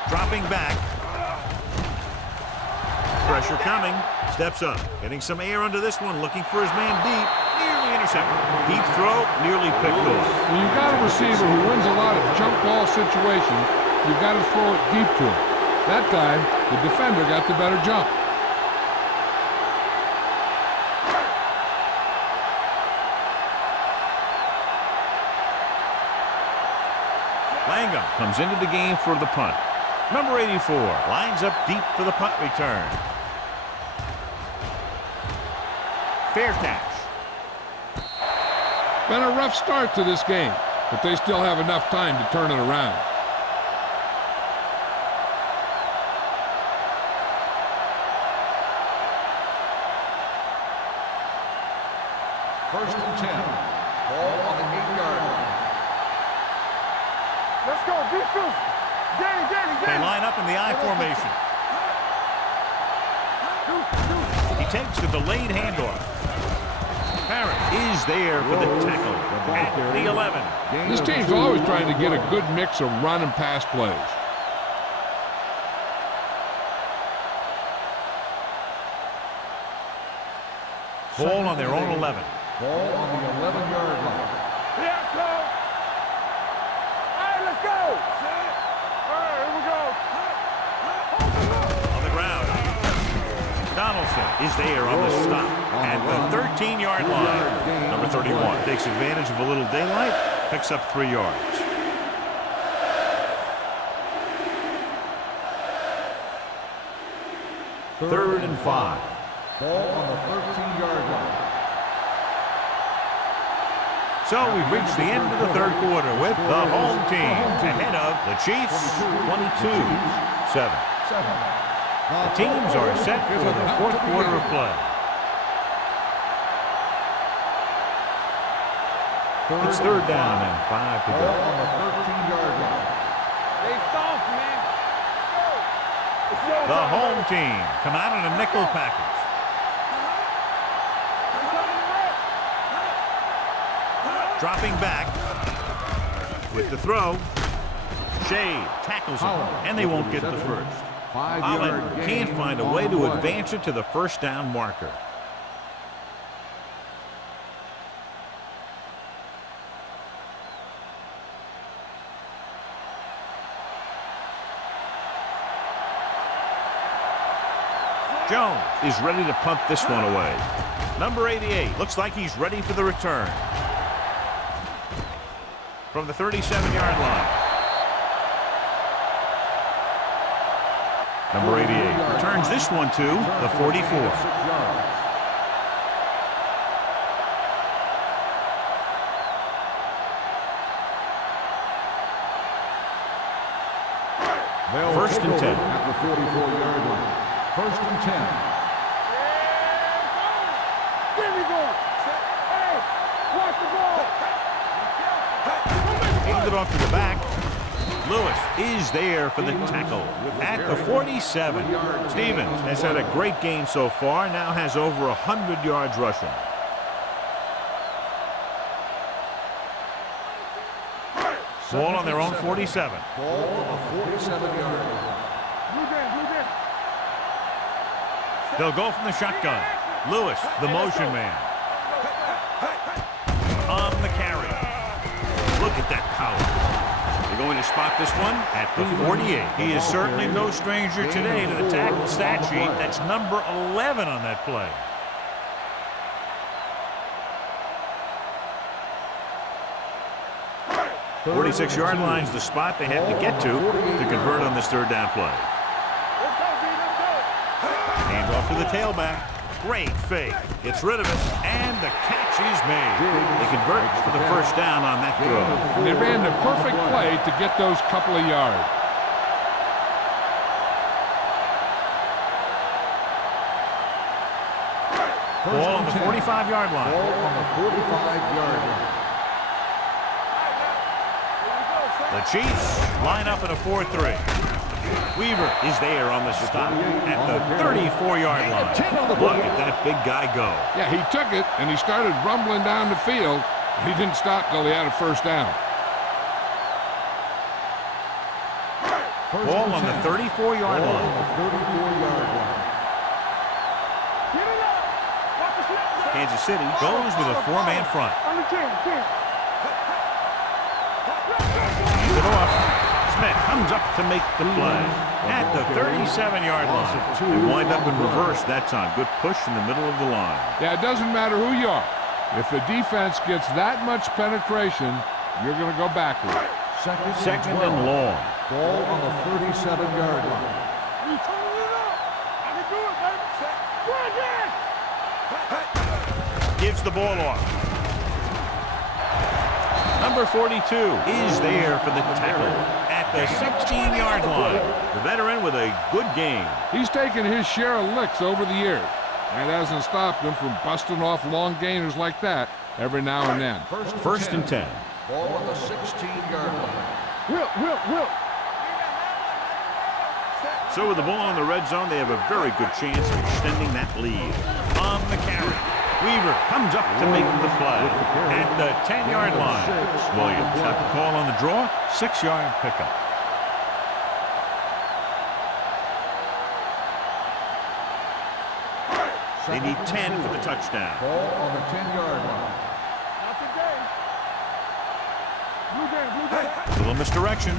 Dropping back. Pressure coming. Steps up. Getting some air under this one. Looking for his man deep. Nearly intercepted. Deep throw. Nearly picked off. When you've got a receiver who wins a lot of jump ball situations, you've got to throw it deep to him. That time, the defender got the better jump. Langham comes into the game for the punt. Number 84 lines up deep for the punt return. Fair catch. Been a rough start to this game, but they still have enough time to turn it around. First and 10. Ball on the 8-yard line. Let's go, defense. They line up in the I formation. He takes the delayed handoff. Parrott is there for the tackle at the 11. This team's always trying to get a good mix of run and pass plays. Ball on their own 11. Ball on the 11-yard line. Yeah, go. All right, let's go. All right, here we go. On the ground. Donaldson is there on the stop at the 13-yard line. Number 31 takes advantage of a little daylight, picks up 3 yards. Third and 5. Ball on the 13-yard line. So we've reached the end of the third quarter with the home team ahead of the Chiefs 22-7. The teams are set for the fourth quarter of play. It's third down and 5 to Ball go. on the 13-yard line. They soft, man. The home team come out in a nickel package. Dropping back with the throw. Shade tackles him, and they won't get the first. Holland can't find a way to advance it to the first down marker. Jones is ready to punt this one away. Number 88 looks like he's ready for the return. From the 37-yard line. Number 88 returns this one to the 44. First and 10. At the 44-yard line. First and 10. There we go. Hey, watch the ball. Handed off to the back. Lewis is there for the tackle at the 47. Stevens has had a great game so far, now has over 100 yards rushing. Ball on their own 47. Ball on the 47-yard line. They'll go from the shotgun. Lewis, the motion man. On the carry. Look at that power. They're going to spot this one at the 48. He is certainly no stranger today to the tackle stat sheet. That's number 11 on that play. 46-yard line's the spot they have to get to convert on this third down play. Hand off to the tailback. Great fake. Gets rid of it, and the catch is made. They convert for the first down on that throw. They ran the perfect play to get those couple of yards. Ball on the 45-yard line. Ball on the 45-yard line. The Chiefs line up in a 4-3. Weaver is there on the stop at the 34-yard line. Look at that big guy go. Yeah, he took it, and he started rumbling down the field. He didn't stop till he had a first down. Ball on the 34-yard line. Kansas City goes with a 4-man front. Hands it off. Smith comes up to make the play at the 37-yard line. They wind up in reverse that time. Good push in the middle of the line. Yeah, it doesn't matter who you are. If the defense gets that much penetration, you're going to go backward. Second and long. Ball on the 37-yard line. Gives the ball off. Number 42 is there for the tackle at the 16-yard line. The veteran with a good game. He's taken his share of licks over the years. That hasn't stopped him from busting off long gainers like that every now and then. First and 10. Ball on the 16-yard line. Will. So with the ball in the red zone, they have a very good chance of extending that lead. On the carry, Weaver comes up to make the play at the 10-yard line. Williams got the call on the draw, 6-yard pickup. They need 10 for the touchdown. Ball on the 10-yard line. Little misdirection.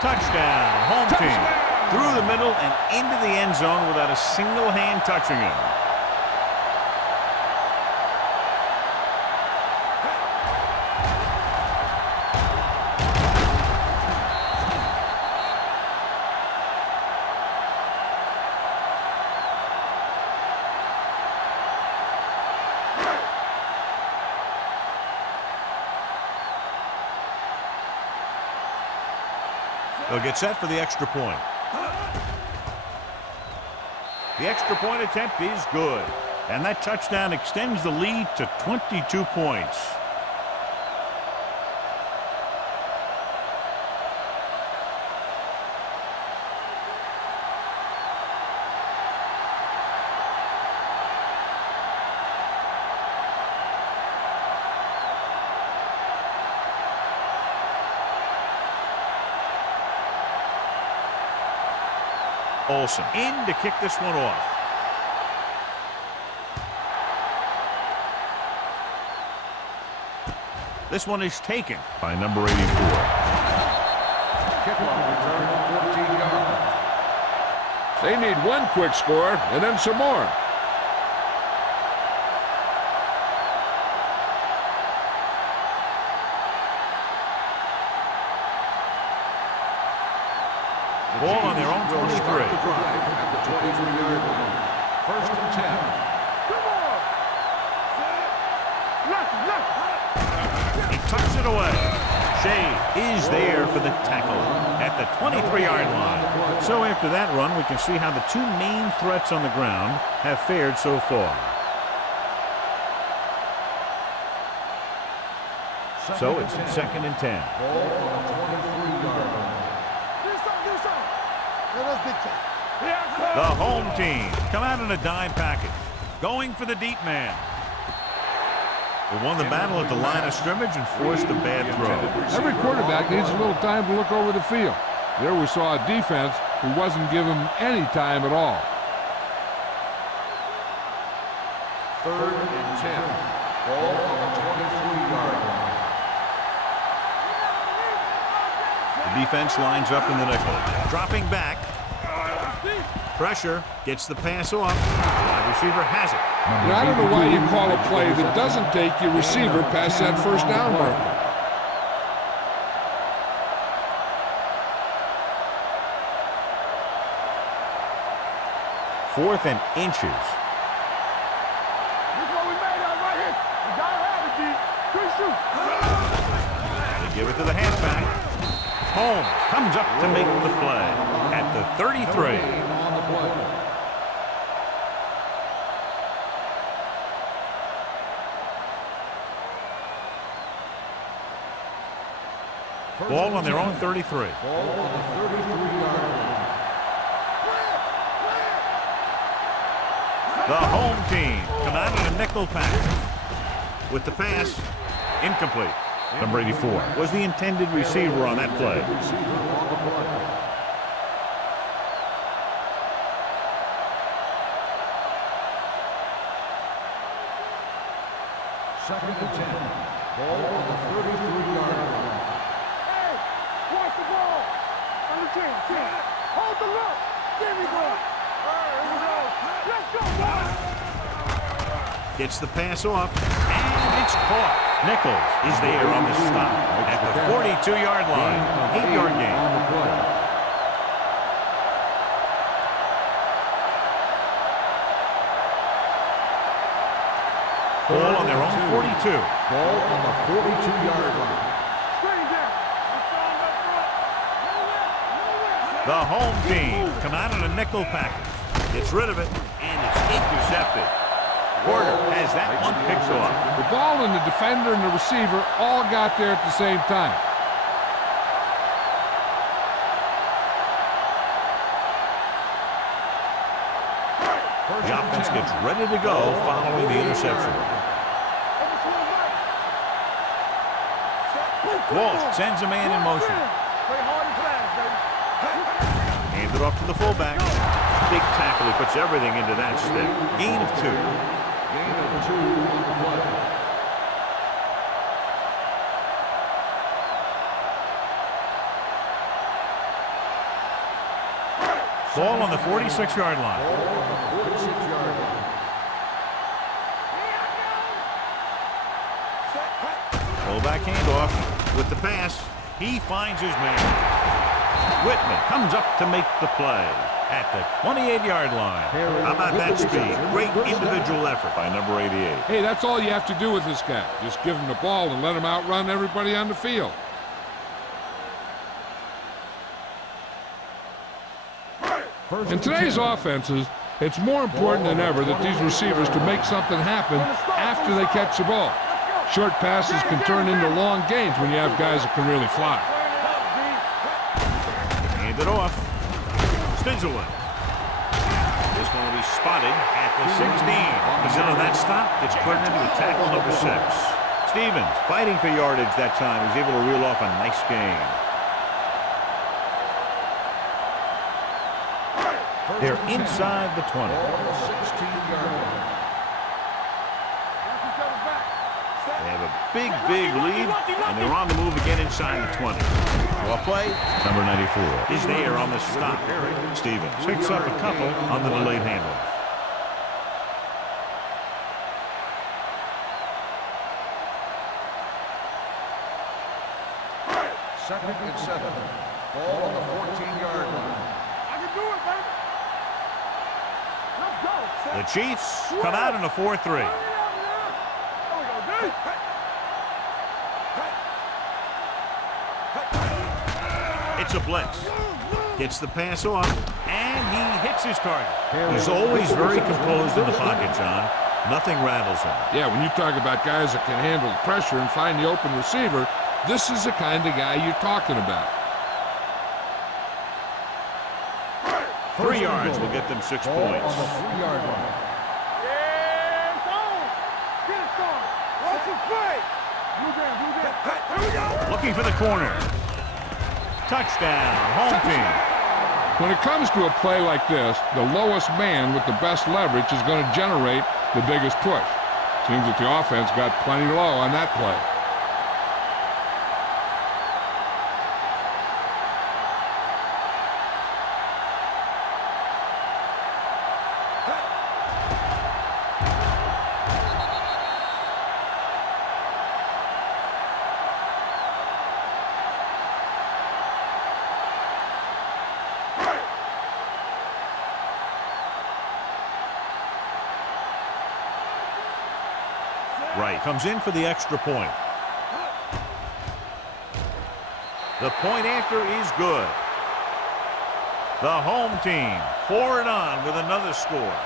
Touchdown, home team. Through the middle and into the end zone without a single hand touching him. They'll get set for the extra point. The extra point attempt is good. And that touchdown extends the lead to 22 points. Olsen in to kick this one off. This one is taken by number 84. Kickoff return, 14 yards. They need one quick score and then some more. Ball on their own 23. At the 23-yard line. First and 10. He tucks it away. Shea is there for the tackle at the 23-yard line. So after that run, we can see how the two main threats on the ground have fared so far. So it's second and 10. Ball on the 23-yard line. The home team come out in a dime package, going for the deep man. They won the battle at the line of scrimmage and forced a bad throw. Every quarterback needs a little time to look over the field. There we saw a defense who wasn't given any time at all. Third and 10. Ball on the 23-yard line. The defense lines up in the nickel. Dropping back. Pressure, gets the pass off. Wide receiver has it. I don't know why you call a play that doesn't take your receiver past that first down marker. Fourth and inches. This is what we made out right here. You gotta have it, D. Good shoot. They give it to the halfback. Holmes comes up to make the play at the 33. On the play. Ball on their own 33. Ball on the 33-yard line. The home team come out in a nickel package. With the pass, incomplete. Number 84 was the intended receiver on that play. Receiver on the play. Second and 10. Ball on the 33-yard line. Hey, watch the ball. On the 10. Hold the look. There we go. All right, here we go. Let's go, boys. Gets the pass off, and it's caught. Nichols is there on the stop at the 42-yard line. 8-yard gain. On the play. Ball on their own 42. Ball on the 42-yard line. Straight down. We're strong up front. Nowhere. The home team come out in a nickel package. Gets rid of it, and it's intercepted. Porter has that one picked off. The ball and the defender and the receiver all got there at the same time. The offense gets ready to go following the interception. Walsh sends a man in motion. Play hard and fast, baby. Hands it off to the fullback. Big tackle. He puts everything into that stick. Gain of 2. Gain of 2 on the play. Ball on the 46-yard line. Ball on the 46-yard line. Fullback handoff with the pass. He finds his man. Whitman comes up to make the play at the 28-yard line. How about that speed? Great individual effort by number 88. Hey, that's all you have to do with this guy. Just give him the ball and let him outrun everybody on the field. In today's offenses, it's more important than ever that these receivers to make something happen after they catch the ball. Short passes can turn into long gains when you have guys that can really fly. Hand it off. Stingelman. This one will be spotted at the 16. Is it on that stop? Gets credited with tackle number 6. Stevens fighting for yardage that time. Was able to reel off a nice gain. They're inside the 20. Ball on the 16-yard line. They have a big lead, and they're on the move again inside the 20. Well play. Number 94 is there on the stop. Stevens picks up a couple on the delayed handoff. Second and 7. Ball on the 14-yard line. I can do it, baby. Let's go. The Chiefs come out in a 4-3. There we go, D. It's a blitz. Gets the pass off, and he hits his target. He's always very composed in the pocket, John. Nothing rattles him. Yeah, when you talk about guys that can handle the pressure and find the open receiver, this is the kind of guy you're talking about. 3 yards will get them 6 Ball points. on the 3-yard line. Yeah, it's on. Get it started. Watch it play. Blue game. Here we go. Looking for the corner. Touchdown, home team. When it comes to a play like this, the lowest man with the best leverage is going to generate the biggest push. Seems that the offense got plenty low on that play. Right, comes in for the extra point. The point after is good. The home team pour it on with another score.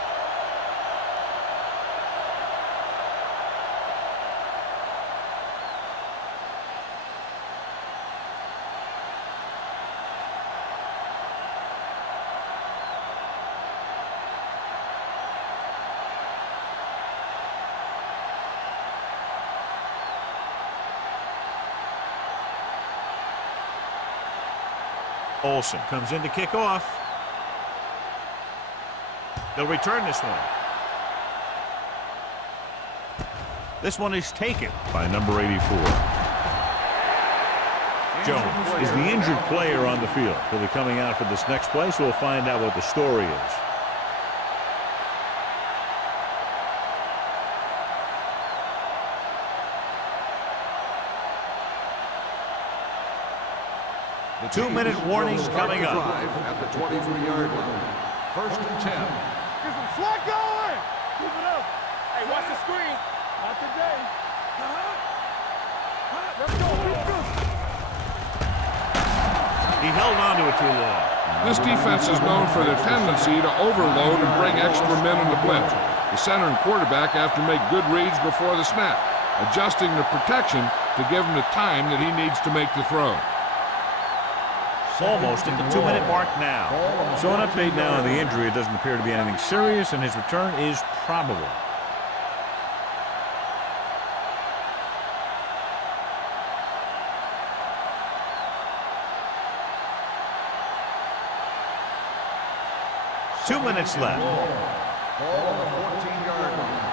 Olsen comes in to kick off. They'll return this one. This one is taken by number 84. Jones is the injured player on the field. He'll be coming out for this next play, so we'll find out what the story is. The 2-minute warning coming up. At the 23-yard line. 1st and 10. Get some slack going. Keep it up. Hey, watch the screen. Not today. Let's go. He held on to it too long. This defense is known for their tendency to overload and bring extra men in the blitz. The center and quarterback have to make good reads before the snap, adjusting the protection to give him the time that he needs to make the throw. Almost at the 2-minute mark now. So an update now on the injury. It doesn't appear to be anything serious, and his return is probable. Two minutes left. Ball on the 14-yard line.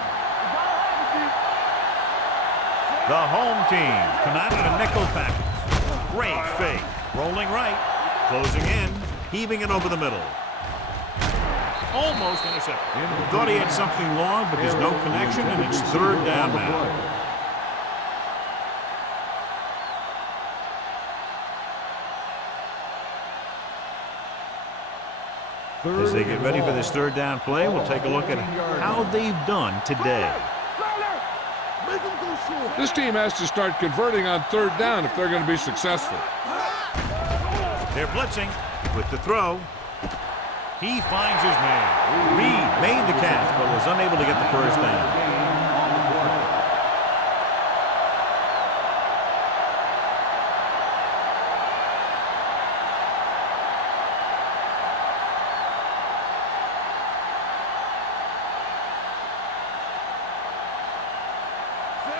The home team come out in a nickel package. Great fake. Rolling right. Closing in. Heaving it over the middle. Almost intercepted. Thought he had something long, but there's no connection, and it's 3rd down now. As they get ready for this 3rd down play, we'll take a look at how they've done today. This team has to start converting on 3rd down if they're going to be successful. They're blitzing with the throw. He finds his man. Reed made the catch, but was unable to get the 1st down.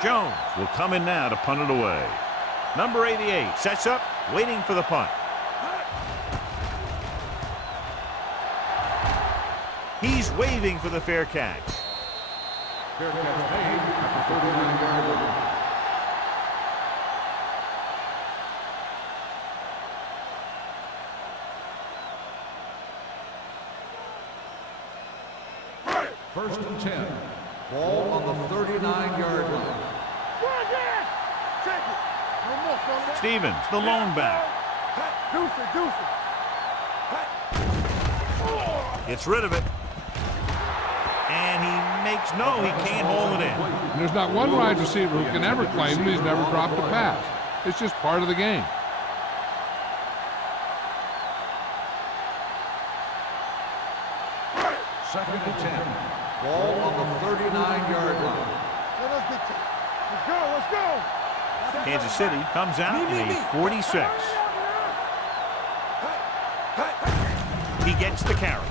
Jones will come in now to punt it away. Number 88 sets up, waiting for the punt. He's waving for the fair catch. Fair catch made at the 39-yard line. First and 10. Ball on the 39-yard line. Stevens, the lone back. Gets rid of it. And he makes no, he can't hold it in. And there's not one wide receiver who can ever claim that he's never dropped a pass. It's just part of the game. Second and 10. Ball on the 39-yard line. Let's go, let's go. Kansas City comes out in a 46. He gets the carry.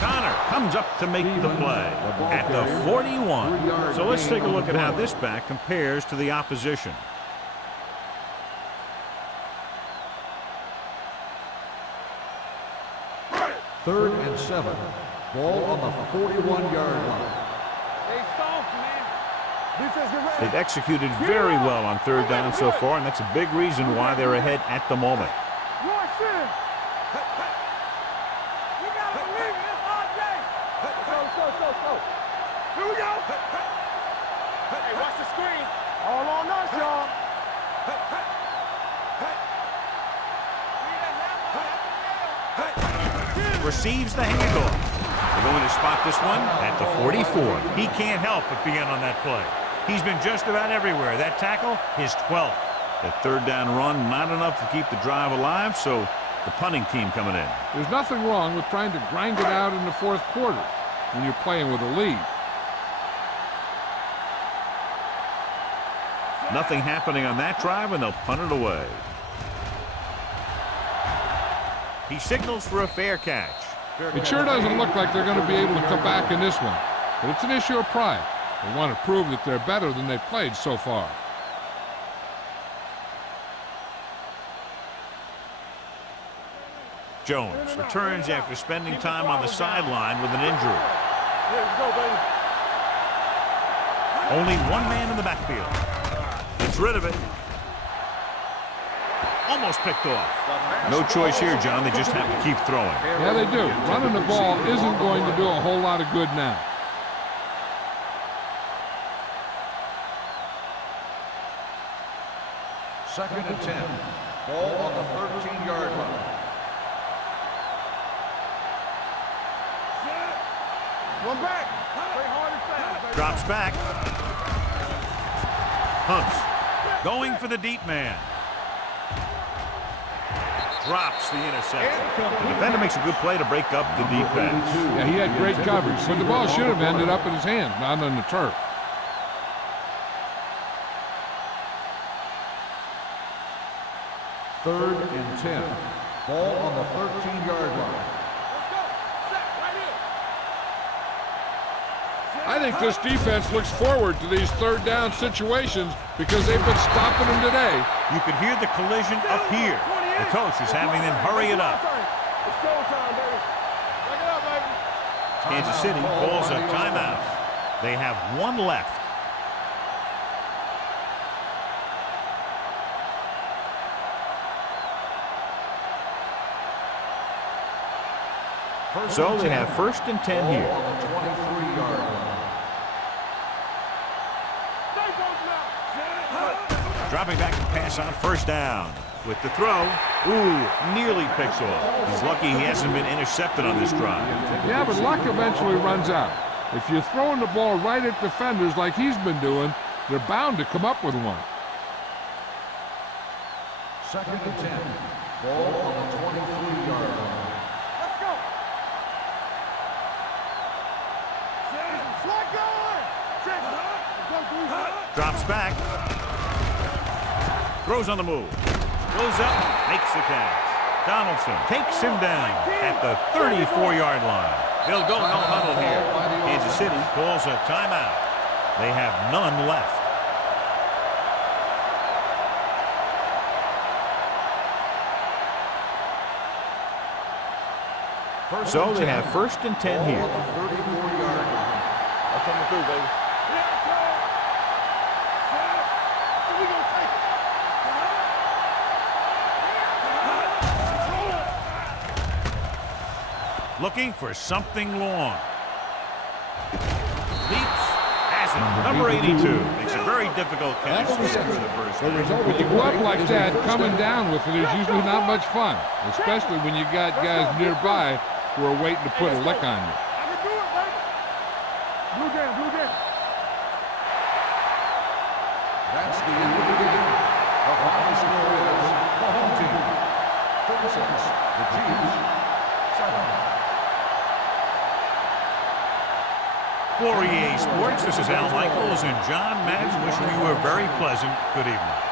Connor comes up to make the play at the 41. So let's take a look at how this back compares to the opposition. Third and 7. Ball on the 41-yard line. They soft, man. Defense, get ready. They've executed very well on 3rd down so far, and that's a big reason why they're ahead at the moment. Rush in. You gotta believe it. It's our day. Go. Here we go. Hey, watch the screen. All on us, y'all. Receives the handoff. They're going to spot this one at the 44. He can't help but be in on that play. He's been just about everywhere. That tackle, his 12th. That third down run, not enough to keep the drive alive, so the punting team coming in. There's nothing wrong with trying to grind it out in the fourth quarter when you're playing with a lead. Nothing happening on that drive, and they'll punt it away. He signals for a fair catch. It sure doesn't look like they're going to be able to come back in this one, but it's an issue of pride. They want to prove that they're better than they've played so far. Jones returns after spending time on the sideline with an injury. Let's go, baby. Only one man in the backfield. Gets rid of it. Almost picked off. No choice here, John. They just have to keep throwing. Yeah, they do. Running the ball isn't going to do a whole lot of good now. Second and 10. Ball on the 13-yard line. One back. Play hard and fast, baby. Drops back. Hunts. Going for the deep man. Drops the interception. The defender makes a good play to break up the deep pass. Yeah, he had great coverage, but the ball should have ended up in his hands, not on the turf. Third and 10. Ball on the 13-yard line. Let's go. Set right here. I think this defense looks forward to these third down situations because they've been stopping them today. You could hear the collision up here. The coach is having them hurry it up. It's showtime, baby. Back it up, baby. Kansas City calls a timeout. They have one left. So they have first and 10 here. On the 23-yard line. Dropping back to pass on first down. With the throw, nearly picks off. He's lucky he hasn't been intercepted on this drive. Yeah, but luck eventually runs out. If you're throwing the ball right at defenders like he's been doing, they're bound to come up with one. Second and 10. Ball on the 23-yard line. Let's go. Slide going. Drops back. Throws on the move. Goes up, makes the catch. Donaldson takes him down at the 34-yard line. They'll go no huddle here. Kansas City calls a timeout. They have none left. So they have first and 10 here. 34-yard line. That's coming through, baby. Looking for something long. Leaps, has it. Number 82. Makes a very difficult catch to get through the first down. When you go up like that, coming down with it is usually not much fun, especially when you got guys nearby who are waiting to put a lick on you. I can do it, baby. Blue game, blue game. That's the end of the game. The final score is the home team 36, the Chiefs 7. For EA Sports, this is Al Michaels and John Madden wishing you a very pleasant good evening.